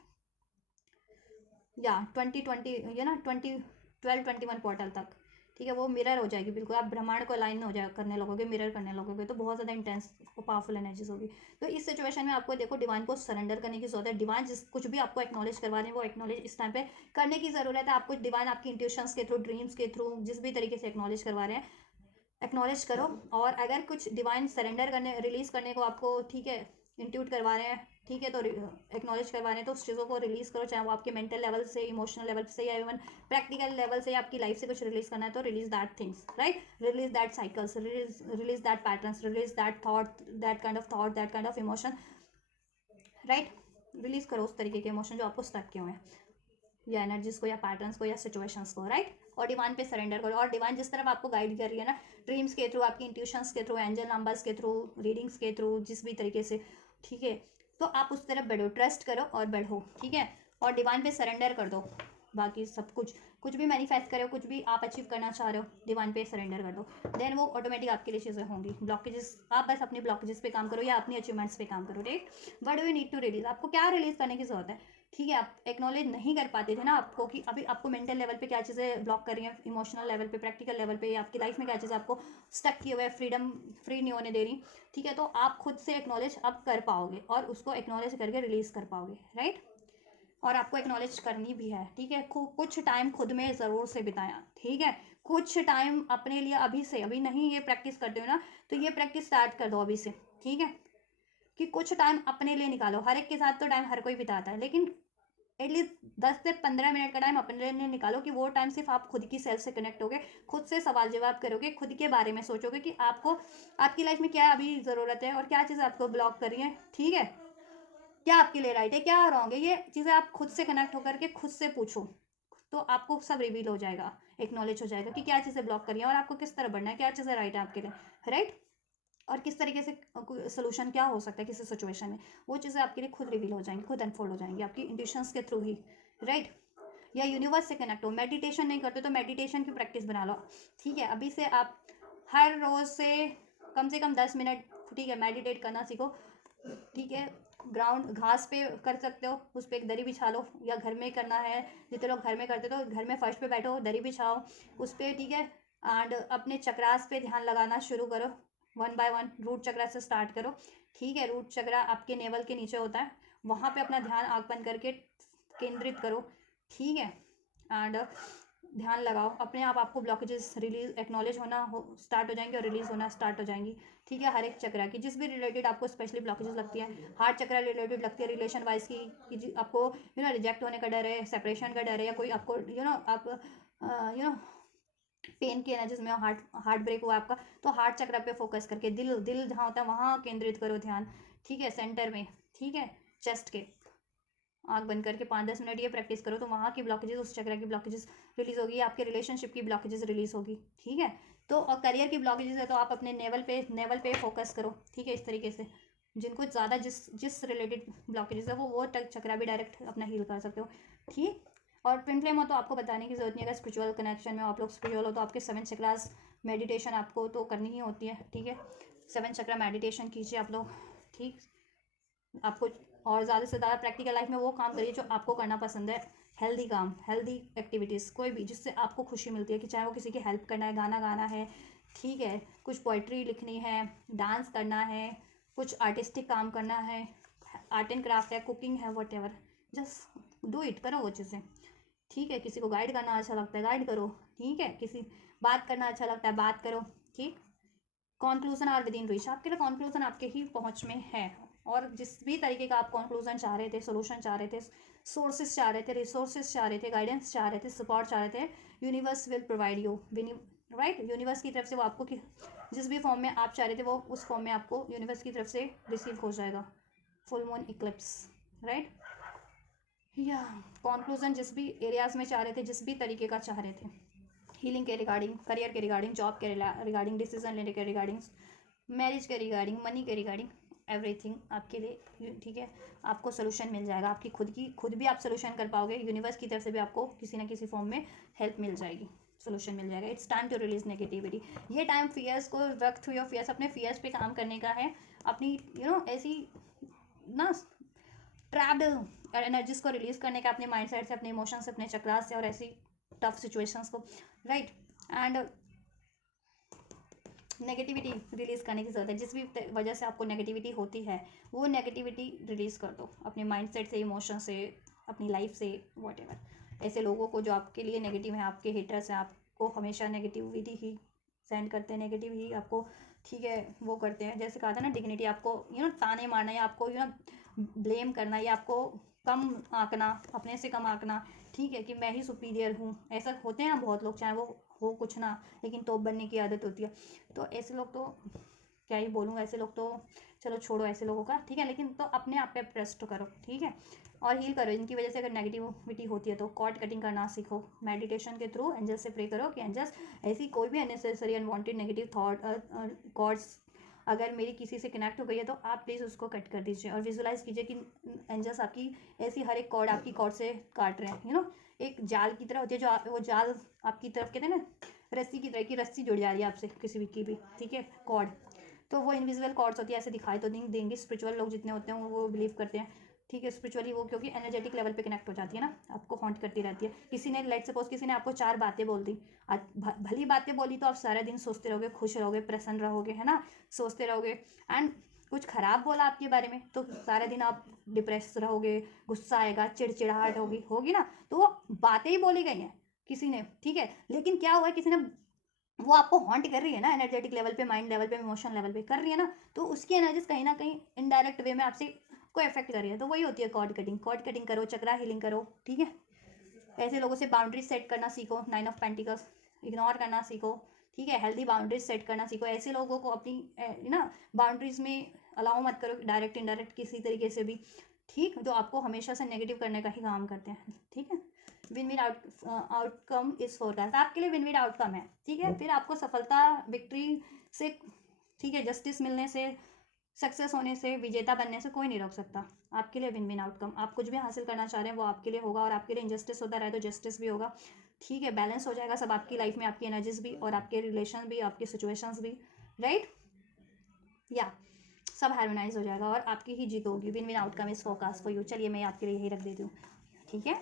या 2020, ये ना 2021 पोर्टल तक। ठीक है, वो मिरर हो जाएगी बिल्कुल, आप ब्रह्मांड को अलाइन हो जाए करने लगोगे, मिरर करने लगोगे, तो बहुत ज़्यादा इंटेंस पावरफुल एनर्जीज होगी। तो इस सिचुएशन में आपको देखो डिवाइन को सरेंडर करने की जरूरत है। डिवाइन जिस कुछ भी आपको एक्नॉलेज करवा रहे हैं वो एक्नॉलेज इस टाइम पे करने की ज़रूरत है आपको। डिवाइन आपकी इंट्यूशंस के थ्रू, ड्रीम्स के थ्रू, जिस भी तरीके से एक्नॉलेज करवा रहे हैं, एक्नॉलेज करो। और अगर कुछ डिवाइन सरेंडर करने, रिलीज करने को आपको, ठीक है, इंट्यूट करवा रहे हैं, ठीक है, तो एक्नॉलेज करवा रहे हैं, तो उस चीज़ों को रिलीज करो, चाहे वो आपके मेंटल लेवल से, इमोशनल लेवल से, या इवन प्रैक्टिकल लेवल से, या आपकी लाइफ से कुछ रिलीज करना है तो release that things, right, release that cycles, release that patterns, release that thought, that kind of thought, that kind of emotion, right, release करो उस तरीके के इमोशन जो आपको स्टक किए हुए हैं, या एनर्जीज को, या पैटर्न्स को, या सिचुएशंस को, राइट। और डिवाइन पे सरेंडर करो। और डिवाइन जिस तरफ आपको गाइड कर रही है ना, ड्रीम्स के थ्रू, आपकी इंट्यूशंस के थ्रू, एंजल नंबर्स के थ्रू, रीडिंग्स के थ्रू, जिस भी तरीके से, ठीक है, तो आप उस तरफ बढ़ो, ट्रस्ट करो और बढ़ो। ठीक है, और डिवाइन पे सरेंडर कर दो। बाकी सब कुछ, कुछ भी मैनिफेस्ट करो, कुछ भी आप अचीव करना चाह रहे हो, डिवाइन पे सरेंडर कर दो, देन वो ऑटोमेटिक आपके लिए चीज़ें होंगी। ब्लॉकेजेस, आप बस अपनी ब्लॉकेजेस पे काम करो, या अपनी अचीवमेंट्स पे काम करो, right. What do you need to release, आपको क्या रिलीज करने की जरूरत है? ठीक है, आप एक्नॉलेज नहीं कर पाते थे ना आपको कि अभी आपको मेंटल लेवल पे क्या चीज़ें ब्लॉक कर रही हैं, इमोशनल लेवल पे, प्रैक्टिकल लेवल पे, आपकी लाइफ में क्या चीज़ें आपको स्टक किए हुए है, फ्रीडम फ्री नहीं होने दे रही। ठीक है, तो आप खुद से एक्नॉलेज अब कर पाओगे, और उसको एक्नॉलेज करके रिलीज कर पाओगे, राइट। और आपको एक्नॉलेज करनी भी है। ठीक है, कुछ टाइम खुद में ज़रूर से बिताया। ठीक है, कुछ टाइम अपने लिए अभी से, अभी नहीं ये प्रैक्टिस करते हो ना, तो ये प्रैक्टिस स्टार्ट कर दो अभी से। ठीक है, कि कुछ टाइम अपने लिए निकालो। हर एक के साथ तो टाइम हर कोई बिताता है, लेकिन एटलीस्ट 10 से 15 मिनट का टाइम अपने लिए निकालो, कि वो टाइम सिर्फ आप खुद की सेल्फ से कनेक्ट होगे, खुद से सवाल जवाब करोगे, खुद के बारे में सोचोगे कि आपको, आपकी लाइफ में क्या अभी ज़रूरत है, और क्या चीज़ आपको ब्लॉक कर रही है। ठीक है, क्या आपके लिए राइट है, क्या रॉन्ग है, ये चीज़ें आप खुद से कनेक्ट होकर के खुद से पूछो, तो आपको सब रिवील हो जाएगा, एक्नॉलेज हो जाएगा कि क्या चीज़ें ब्लॉक करी हैं, और आपको किस तरह बढ़ना है, क्या चीज़ें राइट है आपके लिए, राइट। और किस तरीके से सोल्यूशन क्या हो सकता है किसी सिचुएशन में, वो चीज़ें आपके लिए खुद रिवील हो जाएंगी, खुद अनफोल्ड हो जाएंगी आपकी इंट्यूशंस के थ्रू ही, राइट। या यूनिवर्स से कनेक्ट हो। मेडिटेशन नहीं करते तो मेडिटेशन की प्रैक्टिस बना लो। ठीक है, अभी से आप हर रोज़ से कम 10 मिनट, ठीक है, मेडिटेट करना सीखो। ठीक है, ग्राउंड, घास पे कर सकते हो, उस पर एक दरी बिछा लो, या घर में करना है, जितने लोग घर में करते तो घर में फर्श पे बैठो, दरी बिछाओ उस पर। ठीक है, एंड अपने चक्रास पे ध्यान लगाना शुरू करो, 1 बाय 1 रूट चक्रा से स्टार्ट करो। ठीक है, रूट चक्रा आपके नेवल के नीचे होता है, वहाँ पे अपना ध्यान आँख बंद करके केंद्रित करो। ठीक है, एंड ध्यान लगाओ, अपने आप आपको ब्लॉकेजेस रिलीज, एक्नॉलेज होना स्टार्ट हो जाएंगे, और रिलीज होना स्टार्ट हो जाएंगी। ठीक है, हर एक चक्रा की, जिस भी रिलेटेड आपको स्पेशली ब्लॉकेजेस लगती है, हार्ट चक्रा रिलेटेड लगती है, रिलेशन वाइज की, कि आपको रिजेक्ट होने का डर है, सेपरेशन का डर है, या कोई आपको आप पेन की एनर्जीज में हार्ट ब्रेक हुआ आपका, तो हार्ट चक्र पे फोकस करके, दिल जहाँ होता है वहाँ केंद्रित करो ध्यान। ठीक है, सेंटर में। ठीक है, चेस्ट के, आँख बंद करके 5-10 मिनट ये प्रैक्टिस करो, तो वहाँ की ब्लॉकेजेस, उस चक्र की ब्लॉकेजेस रिलीज होगी, आपके रिलेशनशिप की ब्लॉकेजेस रिलीज होगी। ठीक है, तो और करियर की ब्लॉकेजेस है तो आप अपने नेवल पे फोकस करो। ठीक है, इस तरीके से जिनको ज़्यादा जिस रिलेटेड ब्लॉकेजेस है वो चक्रा भी डायरेक्ट अपना हील कर सकते हो। ठीक, और ट्विन फ्लेम हो तो आपको बताने की जरूरत नहीं है, अगर स्पिरिचुअल कनेक्शन में आप लोग स्पिरिचुअल हो तो आपके 7 चक्रास मेडिटेशन आपको तो करनी ही होती है। ठीक है, 7 चक्रा मेडिटेशन कीजिए आप लोग। ठीक, आपको और ज़्यादा से ज़्यादा प्रैक्टिकल लाइफ में वो काम करिए जो आपको करना पसंद है, हेल्दी काम, हेल्दी एक्टिविटीज़, कोई भी जिससे आपको खुशी मिलती है, कि चाहे वो किसी की हेल्प करना है, गाना गाना है, ठीक है, कुछ पोइट्री लिखनी है, डांस करना है, कुछ आर्टिस्टिक काम करना है, आर्ट एंड क्राफ्ट है, कुकिंग है, what ever, just do it, करो वो चीज़ें। ठीक है, किसी को गाइड करना अच्छा लगता है, गाइड करो। ठीक है, किसी बात करना अच्छा लगता है, बात करो। ठीक, conclusion are within reach, आपके लिए कॉन्क्लूजन आपके ही पहुंच में है। और जिस भी तरीके का आप कॉन्क्लूजन चाह रहे थे, सोल्यूशन चाह रहे थे, सोर्सेज चाह रहे थे, रिसोर्सेज चाह रहे थे, गाइडेंस चाह रहे थे, सपोर्ट चाह रहे थे, universe will provide you. Right, universe की तरफ से वो आपको जिस भी फॉर्म में आप चाह रहे थे वो उस फॉर्म में आपको यूनिवर्स की तरफ से रिसीव हो जाएगा। फुल मून इक्लिप्स, राइट, या कॉन्क्लूजन जिस भी एरियाज में चाह रहे थे, जिस भी तरीके का चाह रहे थे, हीलिंग के रिगार्डिंग, करियर के रिगार्डिंग, जॉब के रिगार्डिंग, डिसीजन लेने के रिगार्डिंग, मैरिज के रिगार्डिंग, मनी के रिगार्डिंग, एवरीथिंग आपके लिए। ठीक है, आपको सोल्यूशन मिल जाएगा, आपकी खुद भी आप सोल्यूशन कर पाओगे, यूनिवर्स की तरफ से भी आपको किसी ना किसी फॉर्म में हेल्प मिल जाएगी, सोल्यूशन मिल जाएगा। It's time to release negativity. ये टाइम फियर्स को वर्क थ्रू योर फियर्स, अपने फियर्स पे काम करने का है, अपनी ऐसी ना ट्रैप्ड एनर्जीज को रिलीज करने का, अपने माइंडसेट से, अपने इमोशन से, अपने चक्रास से, और ऐसी टफ सिचुएशंस को, राइट। एंड नेगेटिविटी रिलीज करने की ज़रूरत है। जिस भी वजह से आपको नेगेटिविटी होती है वो नेगेटिविटी रिलीज कर दो, अपने माइंडसेट से, इमोशन से, अपनी लाइफ से, वॉट ऐसे लोगों को जो आपके लिए नेगेटिव हैं, आपके हेटर्स हैं, आपको हमेशा नेगेटिविटी ही सेंड करते हैं, नेगेटिव ही आपको, ठीक है, वो करते हैं। जैसे कहा था ना, डिग्निटी, आपको ताने मारना, या आपको ब्लेम करना, या आपको कम आंकना, अपने से कम आंकना, ठीक है, कि मैं ही सुपीरियर हूँ। ऐसा होते हैं ना बहुत लोग, चाहे वो हो कुछ ना, लेकिन तोप बनने की आदत होती है। तो ऐसे लोग तो क्या ही बोलूँ, ऐसे लोग तो चलो छोड़ो ऐसे लोगों का, ठीक है, लेकिन तो अपने आप पे ट्रस्ट करो, ठीक है, और हील करो। इनकी वजह से अगर नेगेटिविटी होती है तो कॉर्ड कटिंग करना सीखो, मेडिटेशन के थ्रू एंजल्स से प्रे करो कि एंजल्स ऐसी कोई भी unnecessary unwanted negative thought, cords अगर मेरी किसी से कनेक्ट हो गई है तो आप प्लीज़ उसको कट कर दीजिए, और विजुलाइज कीजिए कि एंजल्स आपकी ऐसी हर एक कॉर्ड आपकी कॉर्ड से काट रहे हैं। एक जाल की तरह होती है, जो वो जाल आपकी तरफ कहते हैं ना, रस्सी की तरह की रस्सी जुड़ जा रही है आपसे किसी भी की भी, ठीक है, कॉर्ड। तो वो इनविजिबल कॉर्ड्स होती है, ऐसे दिखाई तो नहीं देंगे, स्पिरिचुअल लोग जितने होते हैं वो बिलीव करते हैं, ठीक है, स्पिरिचुअली वो, क्योंकि एनर्जेटिक लेवल पे कनेक्ट हो जाती है ना, आपको हॉन्ट करती रहती है। किसी ने लाइक सपोज किसी ने आपको 4 बातें बोल दी, आज भली बातें बोली, तो आप सारा दिन सोचते रहोगे, खुश रहोगे, प्रसन्न रहोगे, है ना, सोचते रहोगे। एंड कुछ खराब बोला आपके बारे में तो सारा दिन आप डिप्रेस रहोगे, गुस्सा आएगा, चिड़चिड़ाहट होगी ना, तो वो बातें ही बोली गई हैं किसी ने, ठीक है, लेकिन क्या हुआ, किसी ने वो आपको हॉन्ट कर रही है ना, एनर्जेटिक लेवल पे, माइंड लेवल पे, इमोशन लेवल पे कर रही है ना, तो उसकी एनर्जीज कहीं ना कहीं इनडायरेक्ट वे में आपसे को इफेक्ट कर रही है। तो वही होती है कॉर्ड कटिंग। कॉर्ड कटिंग करो, चक्रा हीलिंग करो, ठीक है, ऐसे लोगों से बाउंड्रीज सेट करना सीखो, 9 ऑफ पेंटिकल्स इग्नोर करना सीखो, ठीक है, हेल्दी बाउंड्रीज सेट करना सीखो। ऐसे लोगों को अपनी बाउंड्रीज में अलाउ मत करो, डायरेक्ट इनडायरेक्ट किसी तरीके से भी, ठीक, जो आपको हमेशा से नेगेटिव करने का ही काम करते हैं, ठीक है। Win win outcome is forecast, आपके लिए विन विन आउटकम है, ठीक है, फिर आपको सफलता, विक्ट्री से, ठीक है, जस्टिस मिलने से, सक्सेस होने से, विजेता बनने से कोई नहीं रोक सकता। आपके लिए विन विन आउटकम, आप कुछ भी हासिल करना चाह रहे हैं वो आपके लिए होगा, और आपके लिए इनजस्टिस होता रहे तो जस्टिस भी होगा, ठीक है, बैलेंस हो जाएगा सब आपकी लाइफ में, आपकी एनर्जीज भी, और आपके रिलेशन भी, आपकी सिचुएशंस भी, राइट, या सब हार्मोनाइज हो जाएगा और आपकी ही जीत होगी। Win win outcome is forecast for you. चलिए मैं आपके लिए यही रख देती हूँ, ठीक है।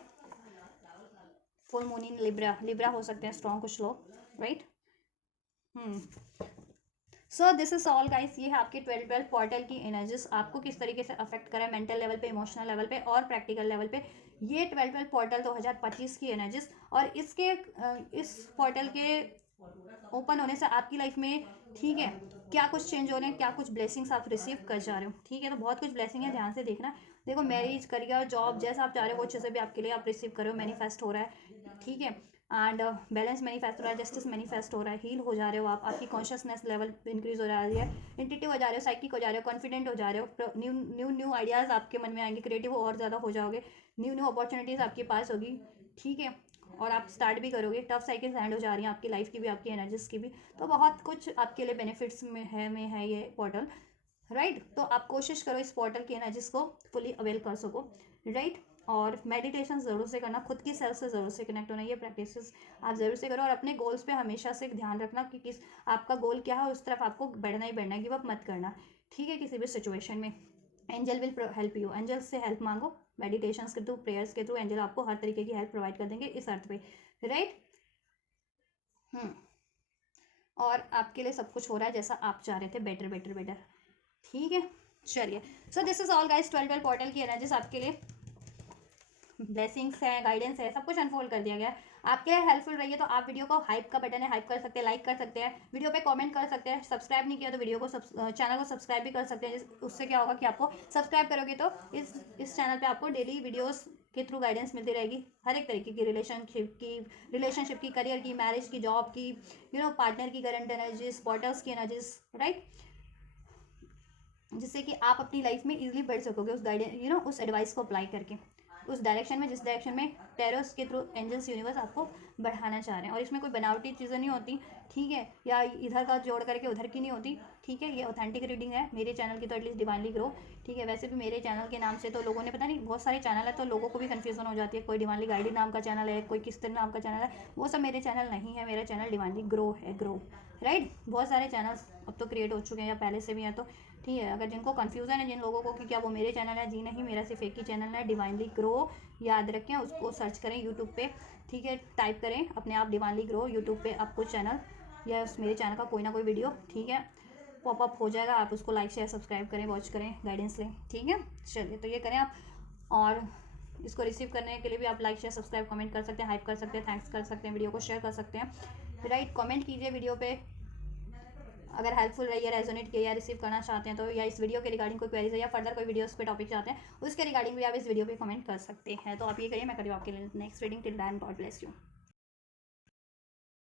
Full moon in Libra, Libra हो सकते हैं स्ट्रॉन्ग कुछ लोग, right. So this is all guys, ये है आपके 12 पोर्टल की एनर्जीज, आपको किस तरीके से अफेक्ट करें मेंटल लेवल पे, इमोशनल लेवल पे और प्रैक्टिकल लेवल पे। ये 12 पोर्टल 2025 की एनर्जीज, और इसके इस पोर्टल के ओपन होने से आपकी लाइफ में, ठीक है, क्या कुछ चेंज हो रहे हैं, क्या कुछ ब्लेसिंग्स आप रिसीव कर जा रहे हो, ठीक है, तो बहुत कुछ ब्लेसिंग है, ध्यान से देखना। देखो, मैरिज, करियर, जॉब, जैसा आप चाह रहे हो वो चीज़ें भी आपके लिए आप रिसीव करो, मैनिफेस्ट हो रहा है, ठीक है, एंड बैलेंस मैनिफेस्ट हो रहा है, जस्टिस मैनिफेस्ट हो रहा है, हील हो जा रहे हो आप, आपकी कॉन्शियसनेस लेवल इंक्रीज हो रही है, इंट्यूटिव हो जा रहे हो, साइकिक हो जा रहे हो, कॉन्फिडेंट हो जा रहे हो, न्यू आइडियाज़ आपके मन में आएंगे, क्रिएटिव और ज़्यादा हो जाओगे, न्यू अपॉर्चुनिटीज़ आपके पास होगी, ठीक है, और आप स्टार्ट भी करोगे। टफ साइकिल्स एंड हो जा रही हैं आपकी लाइफ की भी, आपकी एनर्जीज की भी, तो बहुत कुछ आपके लिए बेनिफिट्स में है ये पोर्टल, राइट। तो आप कोशिश करो इस पोर्टल की एनर्जीज को फुली अवेल कर सको, राइट। और मेडिटेशन ज़रूर से करना, खुद की सेल्फ से ज़रूर से कनेक्ट होना, ये प्रैक्टिस आप ज़रूर से करो, और अपने गोल्स पे हमेशा से ध्यान रखना कि किस आपका गोल क्या है, उस तरफ आपको बढ़ना ही बढ़ना है, गिव अप मत करना, ठीक है, किसी भी सिचुएशन में। Angel will help you, angel से हेल्प मांगो, मेडिटेशंस के थ्रू, प्रेयर्स के थ्रू एंजल आपको हर तरीके की हेल्प प्रोवाइड कर देंगे इस अर्थ पे, राइट। और आपके लिए सब कुछ हो रहा है जैसा आप चाह रहे थे, बेटर बेटर बेटर। ठीक है, चलिए। So this is all guys, 12 portal की एनर्जीज आपके लिए, ब्लेसिंग्स है, गाइडेंस है, सब कुछ अनफोल्ड कर दिया गया है। आपके लिए हेल्पफुल रही है तो आप वीडियो को, हाइप का बटन है, हाइप कर सकते हैं, लाइक कर सकते हैं, वीडियो पे कमेंट कर सकते हैं। सब्सक्राइब नहीं किया तो वीडियो को चैनल को सब्सक्राइब भी कर सकते हैं। उससे क्या होगा कि आपको सब्सक्राइब करोगे तो इस चैनल पे आपको डेली वीडियोस के थ्रू गाइडेंस मिलती रहेगी, हर एक तरीके की, रिलेशनशिप की, करियर की, मैरिज की, जॉब की, पार्टनर की करंट एनर्जीज, पोर्टल्स की एनर्जीज, राइट, जिससे कि आप अपनी लाइफ में इजीली बढ़ सकोगे उस गाइडेंस, उस एडवाइस को अप्लाई करके उस डायरेक्शन में, जिस डायरेक्शन में टेरोस के थ्रू एंजल्स यूनिवर्स आपको बढ़ाना चाह रहे हैं। और इसमें कोई बनावटी चीज़ें नहीं होती, ठीक है, या इधर का जोड़ करके उधर की नहीं होती, ठीक है। ये ऑथेंटिक रीडिंग है मेरे चैनल की, तो एटलीस्ट डिवाइनली ग्रो, ठीक है। वैसे भी मेरे चैनल के नाम से तो लोगों ने, पता नहीं, बहुत सारे चैनल है तो लोगों को भी कन्फ्यूजन हो जाती है, कोई डिवाइनली गाइडेड नाम का चैनल है, कोई किस तरह नाम का चैनल है, वो सब मेरे चैनल नहीं है। मेरा चैनल डिवाइनली ग्रो है, ग्रो, राइट। बहुत सारे चैनल्स अब तो क्रिएट हो चुके हैं या पहले से भी हैं, तो ठीक है। अगर जिनको कन्फ्यूज़न है, जिन लोगों को कि क्या वो मेरे चैनल है, जी नहीं, मेरा सिर्फ एक ही चैनल है, डिवाइनली ग्रो, याद रखें। उसको सर्च करें यूट्यूब पे, ठीक है, टाइप करें अपने आप डिवाइनली ग्रो यूट्यूब पे, आपको चैनल या उस मेरे चैनल का कोई ना कोई वीडियो, ठीक है, पॉपअप हो जाएगा। आप उसको लाइक शेयर सब्सक्राइब करें, वॉच करें, गाइडेंस लें, ठीक है। चलिए, तो ये करें आप। और इसको रिसीव करने के लिए भी आप लाइक शेयर सब्सक्राइब कमेंट कर सकते हैं, हाइप कर सकते हैं, थैंक्स कर सकते हैं, वीडियो को शेयर कर सकते हैं, राइट। कमेंट कीजिए वीडियो पे अगर हेल्पफुल रही है, रेजोनेट किया या रिसीव करना चाहते हैं तो, या इस वीडियो के रिगार्डिंग कोई क्वेरीज है या फर्दर कोई वीडियोस पे टॉपिक चाहते हैं उसके रिगार्डिंग भी आप इस वीडियो पे कमेंट कर सकते हैं। तो आप ये करिए, मैं करिए आपके लिए next reading. Till then, God bless you.